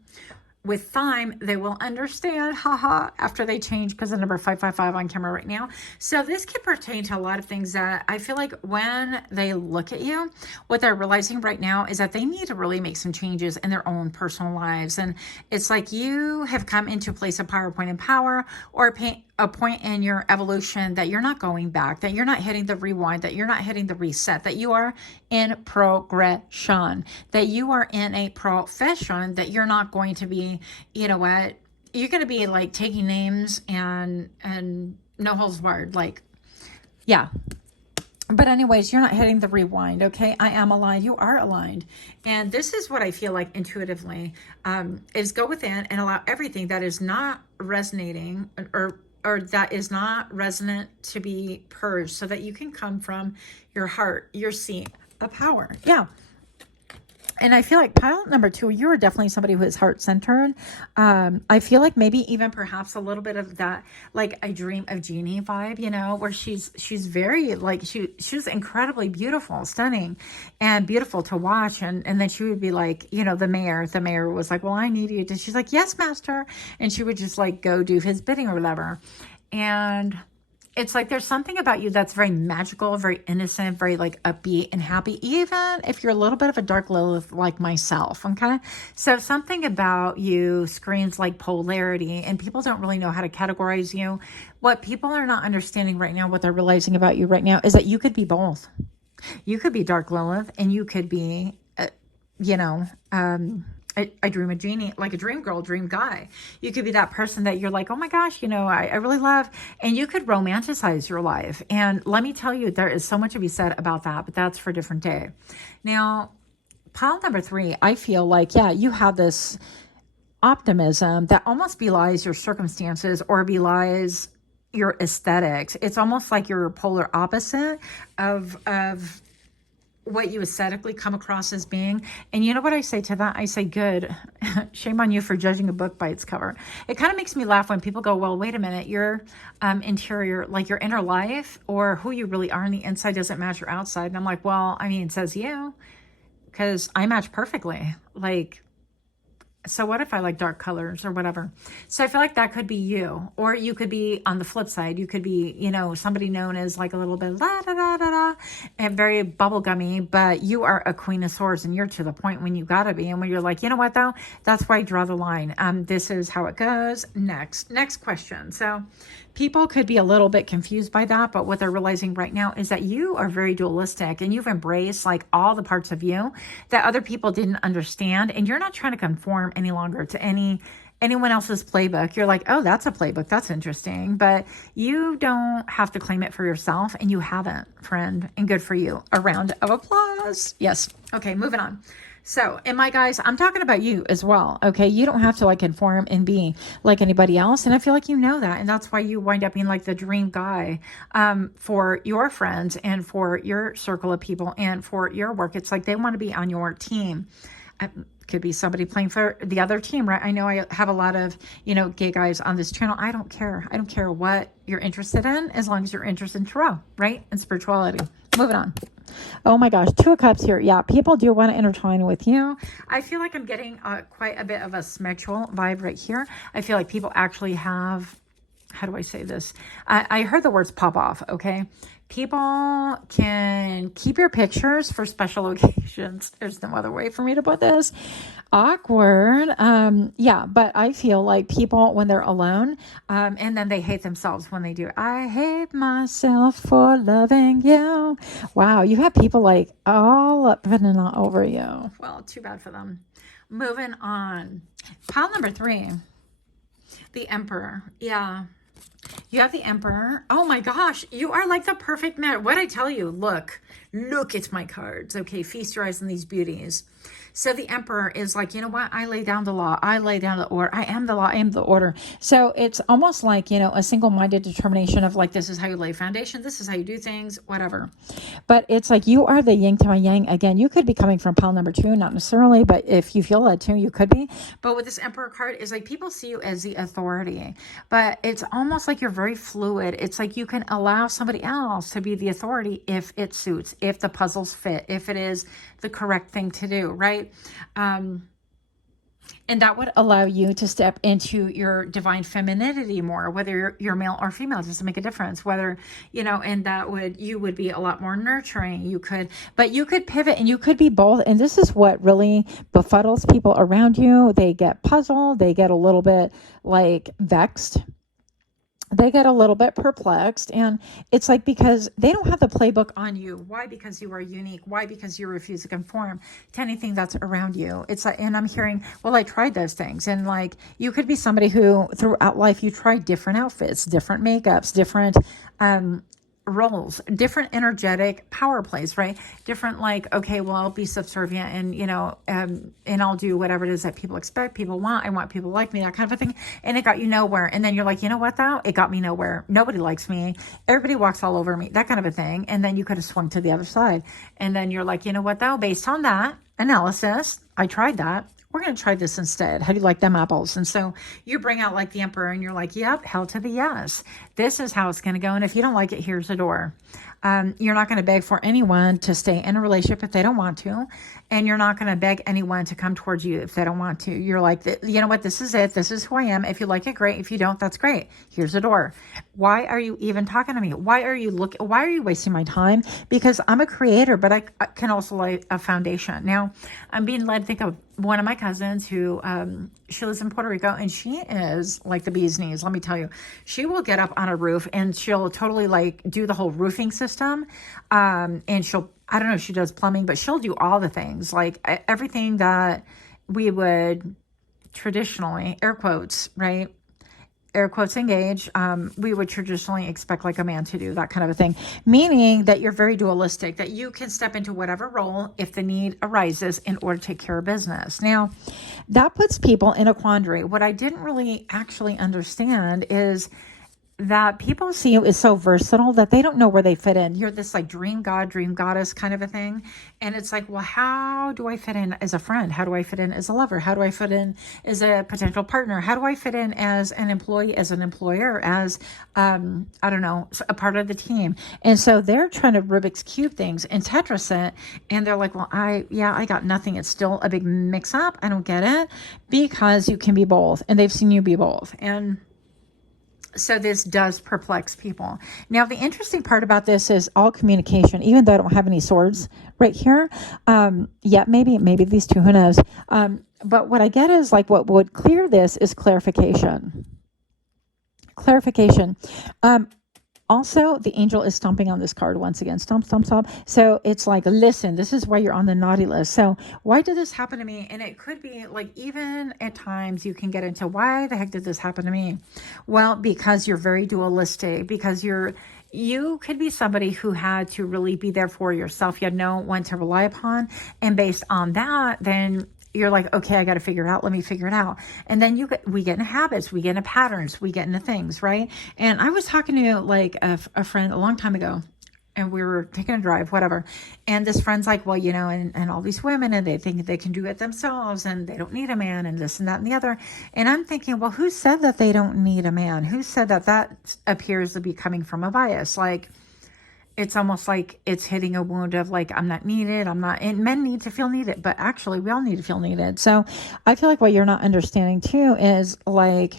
With time, they will understand, haha, after they change, because the number 555 on camera right now. So this could pertain to a lot of things that I feel like when they look at you, what they're realizing right now is that they need to really make some changes in their own personal lives. And it's like you have come into a place of power, point, and power, or a point in your evolution that you're not going back, that you're not hitting the rewind, that you're not hitting the reset, that you are in progression, that you are in a profession, that you're not going to be, you know what, you're going to be like taking names and no holds barred, like, yeah. But anyways, you're not hitting the rewind, okay? I am aligned. You are aligned. And this is what I feel like intuitively, is go within and allow everything that is not resonating or that is not resonant to be purged, so that you can come from your heart, your seat of power. Yeah. And I feel like pilot number 2, you are definitely somebody who is heart-centered. I feel like maybe even perhaps a little bit of that, like a dream of Jeannie vibe, you know, where she's very like, she's incredibly beautiful, stunning, and beautiful to watch. And then she would be like, you know, the mayor was like, well, I need you to, she's like, yes, master. And she would just like go do his bidding or whatever. And it's like there's something about you that's very magical, very innocent, very like upbeat and happy, even if you're a little bit of a dark Lilith like myself, okay? So something about you screams like polarity, and people don't really know how to categorize you. What people are not understanding right now, what they're realizing about you right now, is that you could be both. You could be dark Lilith, and you could be, you know, I dream a genie, like a dream girl, dream guy. You could be that person that you're like, oh my gosh, you know, I really love, and you could romanticize your life. And let me tell you, there is so much to be said about that, but that's for a different day. Now, pile number 3, I feel like, yeah, you have this optimism that almost belies your circumstances or belies your aesthetics. It's almost like you're polar opposite of what you aesthetically come across as being. And you know what I say to that? I say, good. Shame on you for judging a book by its cover. It kind of makes me laugh when people go, well, wait a minute, your interior, like your inner life or who you really are on the inside doesn't match your outside. And I'm like, well, I mean, it says you, because I match perfectly. Like, so what if I like dark colors or whatever? So I feel like that could be you, or you could be on the flip side. You could be, you know, somebody known as like a little bit la da da da da, and very bubblegummy, but you are a queen of swords, and you're to the point when you gotta be, and when you're like, you know what though, that's why I draw the line. This is how it goes. Next question. So people could be a little bit confused by that, but what they're realizing right now is that you are very dualistic, and you've embraced like all the parts of you that other people didn't understand, and you're not trying to conform any longer to anyone else's playbook. You're like, oh, that's a playbook, that's interesting, but you don't have to claim it for yourself, and you haven't, friend, and good for you. A round of applause. Yes. Okay, moving on. So, and my guys, I'm talking about you as well, okay? You don't have to like conform and be like anybody else, and I feel like you know that, and that's why you wind up being like the dream guy for your friends and for your circle of people and for your work. It's like they want to be on your team. Could be somebody playing for the other team, right? I know I have a lot of, you know, gay guys on this channel. I don't care. I don't care what you're interested in, as long as you're interested in tarot, right? And spirituality. Moving on. Oh my gosh, 2 of Cups here. Yeah, people do want to intertwine with you. I feel like I'm getting quite a bit of a spiritual vibe right here. I feel like people actually have, how do I say this? I heard the words pop off, okay? People can keep your pictures for special occasions. There's no other way for me to put this. Awkward. Yeah, but I feel like people when they're alone, and then they hate themselves when they do. I hate myself for loving you. Wow, you have people like all up and all over you. Well, too bad for them. Moving on. Pile number 3. The Emperor. Yeah. You have the Emperor. Oh my gosh, you are like the perfect man. What'd I tell you? Look at my cards. Okay, feast your eyes on these beauties. So the Emperor is like, you know what? I lay down the law. I lay down the order. I am the law. I am the order. So it's almost like, a single-minded determination of like, this is how you lay foundation. This is how you do things, whatever. But it's like you are the yin to my yang. Again, you could be coming from pile number 2, not necessarily, but if you feel that too, you could be. But with this Emperor card is like people see you as the authority, but it's almost like you're very fluid. It's like you can allow somebody else to be the authority if it suits, if the puzzles fit, if it is the correct thing to do, right? And that would allow you to step into your divine femininity more, whether you're male or female, doesn't make a difference. Whether, and you would be a lot more nurturing. But you could pivot and you could be both. And this is what really befuddles people around you. They get puzzled. They get a little bit like vexed. They get a little bit perplexed, and it's like because they don't have the playbook on you. Why? Because you are unique. Why? Because you refuse to conform to anything that's around you. It's like, and I'm hearing, well, I tried those things. And like, you could be somebody who throughout life, you tried different outfits, different makeups, different, roles, different energetic power plays, right? Different, like, okay, well, I'll be subservient and I'll do whatever it is that people expect, people want. I want people to like me, that kind of a thing. And it got you nowhere. And then you're like, you know what, though? It got me nowhere. Nobody likes me. Everybody walks all over me, that kind of a thing. And then you could have swung to the other side. And then you're like, you know what, though? Based on that analysis, I tried that. We're going to try this instead. How do you like them apples? And so you bring out like the Emperor and you're like, yep, hell to the yes. This is how it's going to go. And if you don't like it, here's the door. You're not going to beg for anyone to stay in a relationship if they don't want to. And you're not going to beg anyone to come towards you if they don't want to. You're like, you know what? This is it. This is who I am. If you like it, great. If you don't, that's great. Here's the door. Why are you even talking to me? Why are you wasting my time? Because I'm a creator, but I can also lay a foundation. Now, I'm being led to think of one of my cousins who, she lives in Puerto Rico, and she is like the bee's knees. Let me tell you, she will get up on a roof and she'll totally like do the whole roofing system. And I don't know if she does plumbing, but she'll do all the things, like everything that we would traditionally, air quotes, right? Air quotes engage, we would traditionally expect like a man to do, that kind of a thing, meaning that you're very dualistic, that you can step into whatever role if the need arises in order to take care of business. Now, that puts people in a quandary. What I didn't really actually understand is that people see you as so versatile that they don't know where they fit in. You're this like dream god, dream goddess kind of a thing. And it's like, well, how do I fit in as a friend? How do I fit in as a lover? How do I fit in as a potential partner? How do I fit in as an employee, as an employer, as, I don't know, a part of the team? And so they're trying to Rubik's Cube things and Tetris it. And they're like, well, I got nothing. It's still a big mix up. I don't get it, because you can be both. And they've seen you be both. And so this does perplex people. Now, the interesting part about this is all communication, even though I don't have any swords right here. Maybe these two, who knows? But what I get is like what would clear this is clarification. Also, the angel is stomping on this card once again. Stomp, stomp, stomp. So it's like, listen, this is why you're on the naughty list. So why did this happen to me? And it could be like, even at times you can get into, why the heck did this happen to me? Well, because you're very dualistic, because you could be somebody who had to really be there for yourself. You had no one to rely upon. And based on that, then you're like, okay, I got to figure it out. Let me figure it out. And then we get into habits, we get into patterns, we get into things, right? And I was talking to like a friend a long time ago, and we were taking a drive, whatever. And this friend's like, well, and all these women, and they think they can do it themselves, and they don't need a man, and this and that and the other. And I'm thinking, well, who said that they don't need a man? Who said that appears to be coming from a bias? Like, it's almost like it's hitting a wound of like, I'm not needed. And men need to feel needed, but actually we all need to feel needed. So I feel like what you're not understanding too is like,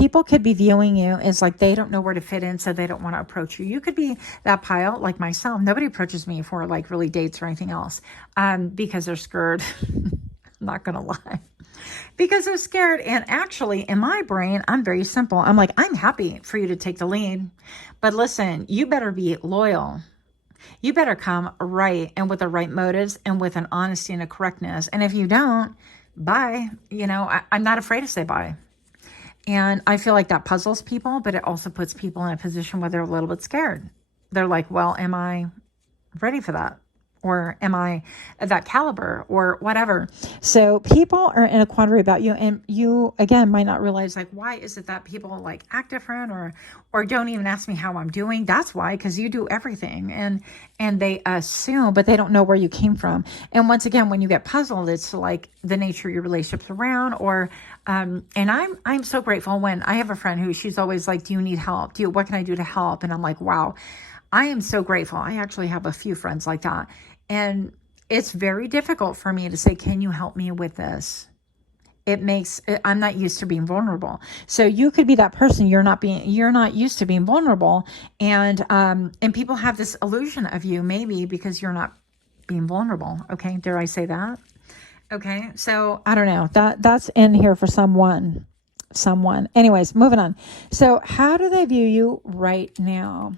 people could be viewing you as like they don't know where to fit in, so they don't want to approach you. You could be that pile like myself. Nobody approaches me for like really dates or anything else because they're scared. I'm not gonna lie, because they're scared. And actually, in my brain, I'm very simple. I'm like, I'm happy for you to take the lead, but listen, you better be loyal. You better come right and with the right motives and with an honesty and a correctness. And if you don't, bye. I'm not afraid to say bye. And I feel like that puzzles people, but it also puts people in a position where they're a little bit scared. They're like, well, am I ready for that? Or am I at that caliber or whatever? So people are in a quandary about you, and you, again, might not realize, like, why is it that people like act different or don't even ask me how I'm doing? That's why, because you do everything, and they assume, but they don't know where you came from. And once again, when you get puzzled, it's like the nature of your relationships around, or and I'm so grateful when I have a friend who, she's always like, do you need help? What can I do to help? And I'm like, wow, I am so grateful. I actually have a few friends like that. And it's very difficult for me to say, can you help me with this? I'm not used to being vulnerable. So you could be that person. You're not used to being vulnerable. And people have this illusion of you, maybe because you're not being vulnerable. Okay. Dare I say that? Okay. So I don't know, that's in here for someone. Anyways, moving on. So how do they view you right now?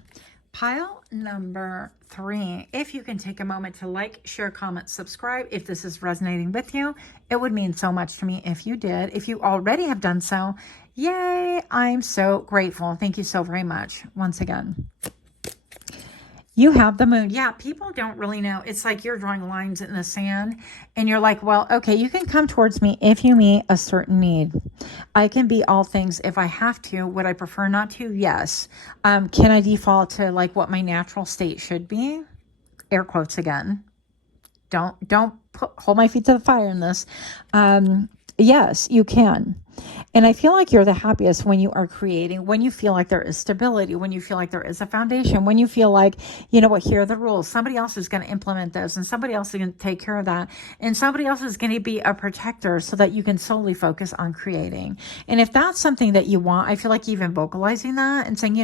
Pile number 3, if you can take a moment to like, share, comment, subscribe. If this is resonating with you, it would mean so much to me if you did. If you already have done so, yay, I'm so grateful. Thank you so very much once again. You have the moon. Yeah, people don't really know. It's like you're drawing lines in the sand and you're like, well, okay, you can come towards me if you meet a certain need. I can be all things if I have to. Would I prefer not to? Yes. Can I default to like what my natural state should be? Air quotes again. Don't hold my feet to the fire in this. Yes, you can. And I feel like you're the happiest when you are creating, when you feel like there is stability, when you feel like there is a foundation, when you feel like, you know what, here are the rules. Somebody else is going to implement this, and somebody else is going to take care of that. And somebody else is going to be a protector so that you can solely focus on creating. And if that's something that you want, I feel like even vocalizing that and saying,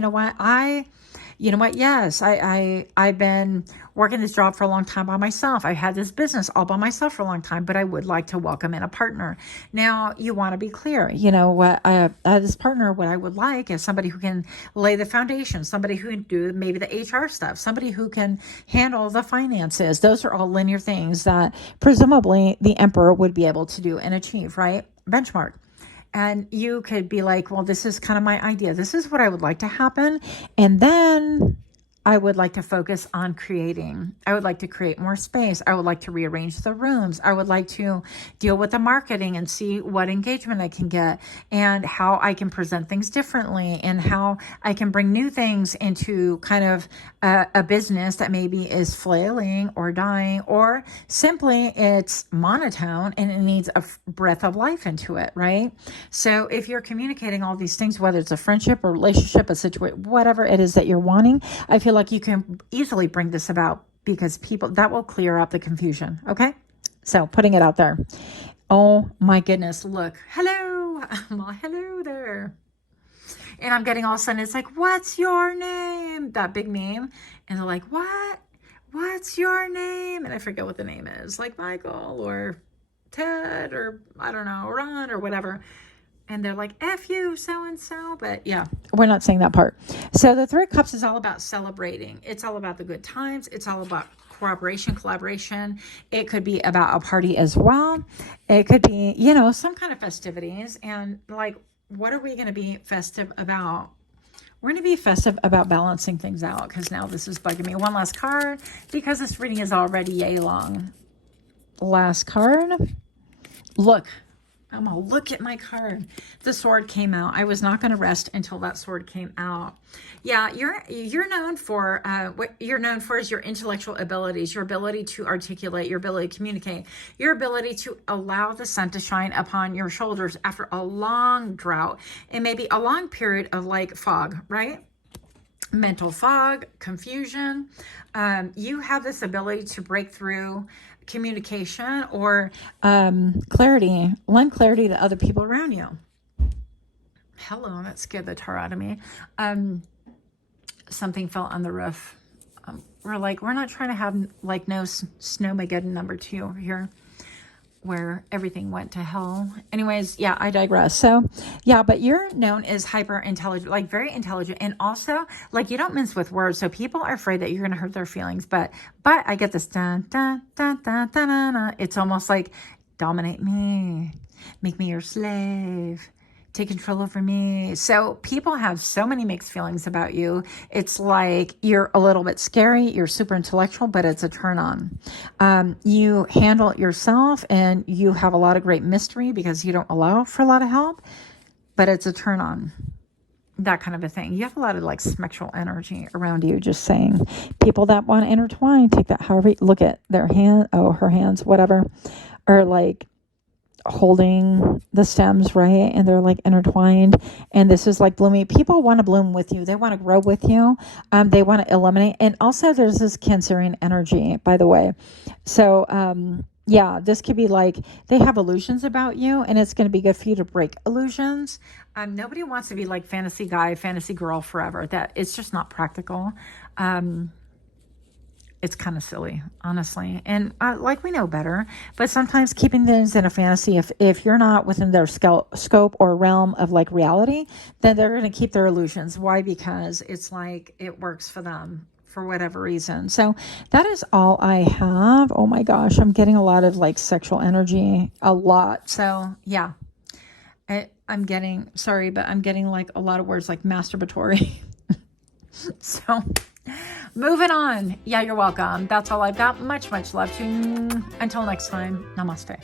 yes, I've been working this job for a long time by myself. I had this business all by myself for a long time, but I would like to welcome in a partner. Now you want to be clear, this partner, what I would like is somebody who can lay the foundation, somebody who can do maybe the HR stuff, somebody who can handle the finances. Those are all linear things that presumably the emperor would be able to do and achieve, right? Benchmark. And you could be like, well, this is kind of my idea. This is what I would like to happen. And then I would like to focus on creating. I would like to create more space. I would like to rearrange the rooms. I would like to deal with the marketing and see what engagement I can get and how I can present things differently and how I can bring new things into kind of a business that maybe is flailing or dying, or simply it's monotone and it needs a breath of life into it, right? So if you're communicating all these things, whether it's a friendship, a relationship, a situation, whatever it is that you're wanting, I feel like you can easily bring this about because that will clear up the confusion. Okay. So putting it out there. Oh my goodness. Look, hello. Well, hello there. And I'm getting all of a sudden, it's like, what's your name? That big meme. And they're like, what's your name? And I forget what the name is, like Michael or Ted or I don't know, Ron or whatever. And they're like, F you, so-and-so. But yeah, we're not saying that part. So the Three of Cups is all about celebrating. It's all about the good times. It's all about cooperation, collaboration. It could be about a party as well. It could be, some kind of festivities. And like, what are we going to be festive about? We're going to be festive about balancing things out, because now this is bugging me. One last card, because this reading is already yay long. Last card. Look. I'm going to look at my card. The sword came out. I was not going to rest until that sword came out. Yeah, you're known for, what you're known for is your intellectual abilities, your ability to articulate, your ability to communicate, your ability to allow the sun to shine upon your shoulders after a long drought and maybe a long period of like fog, right? Mental fog, confusion. You have this ability to break through communication or clarity, lend clarity to other people around you. hello, that scared the tar out of me. Something fell on the roof. We're not trying to have like no snowmageddon number 2 over here, where everything went to hell. Anyways, yeah, I digress. So yeah, but you're known as hyper intelligent, like very intelligent, and also like you don't mince with words. So people are afraid that you're going to hurt their feelings, but I get this dun, dun, dun, dun, dun, dun, dun. It's almost like dominate me, make me your slave, take control over me. So people have so many mixed feelings about you. It's like you're a little bit scary, you're super intellectual, but it's a turn on. You handle it yourself, and you have a lot of great mystery because you don't allow for a lot of help, but it's a turn on. That kind of a thing. You have a lot of like sexual energy around you, just saying. People that want to intertwine, take that however, look at their hand, her hands, whatever, or like holding the stems, right? And they're like intertwined, and this is like blooming. People want to bloom with you. They want to grow with you. They want to eliminate. And also there's this Cancerian energy, by the way. So yeah, this could be like they have illusions about you, and it's going to be good for you to break illusions. Nobody wants to be like fantasy guy, fantasy girl forever. That it's just not practical. It's kind of silly, honestly. And like we know better, but sometimes keeping things in a fantasy, if you're not within their scope or realm of like reality, then they're going to keep their illusions. Why? Because it's like it works for them for whatever reason. So that is all I have. Oh my gosh, I'm getting a lot of like sexual energy, a lot. So yeah, I'm getting, sorry, but I'm getting like a lot of words like masturbatory. So moving on. Yeah, you're welcome. That's all I've got. Much, much love to you. Until next time, namaste.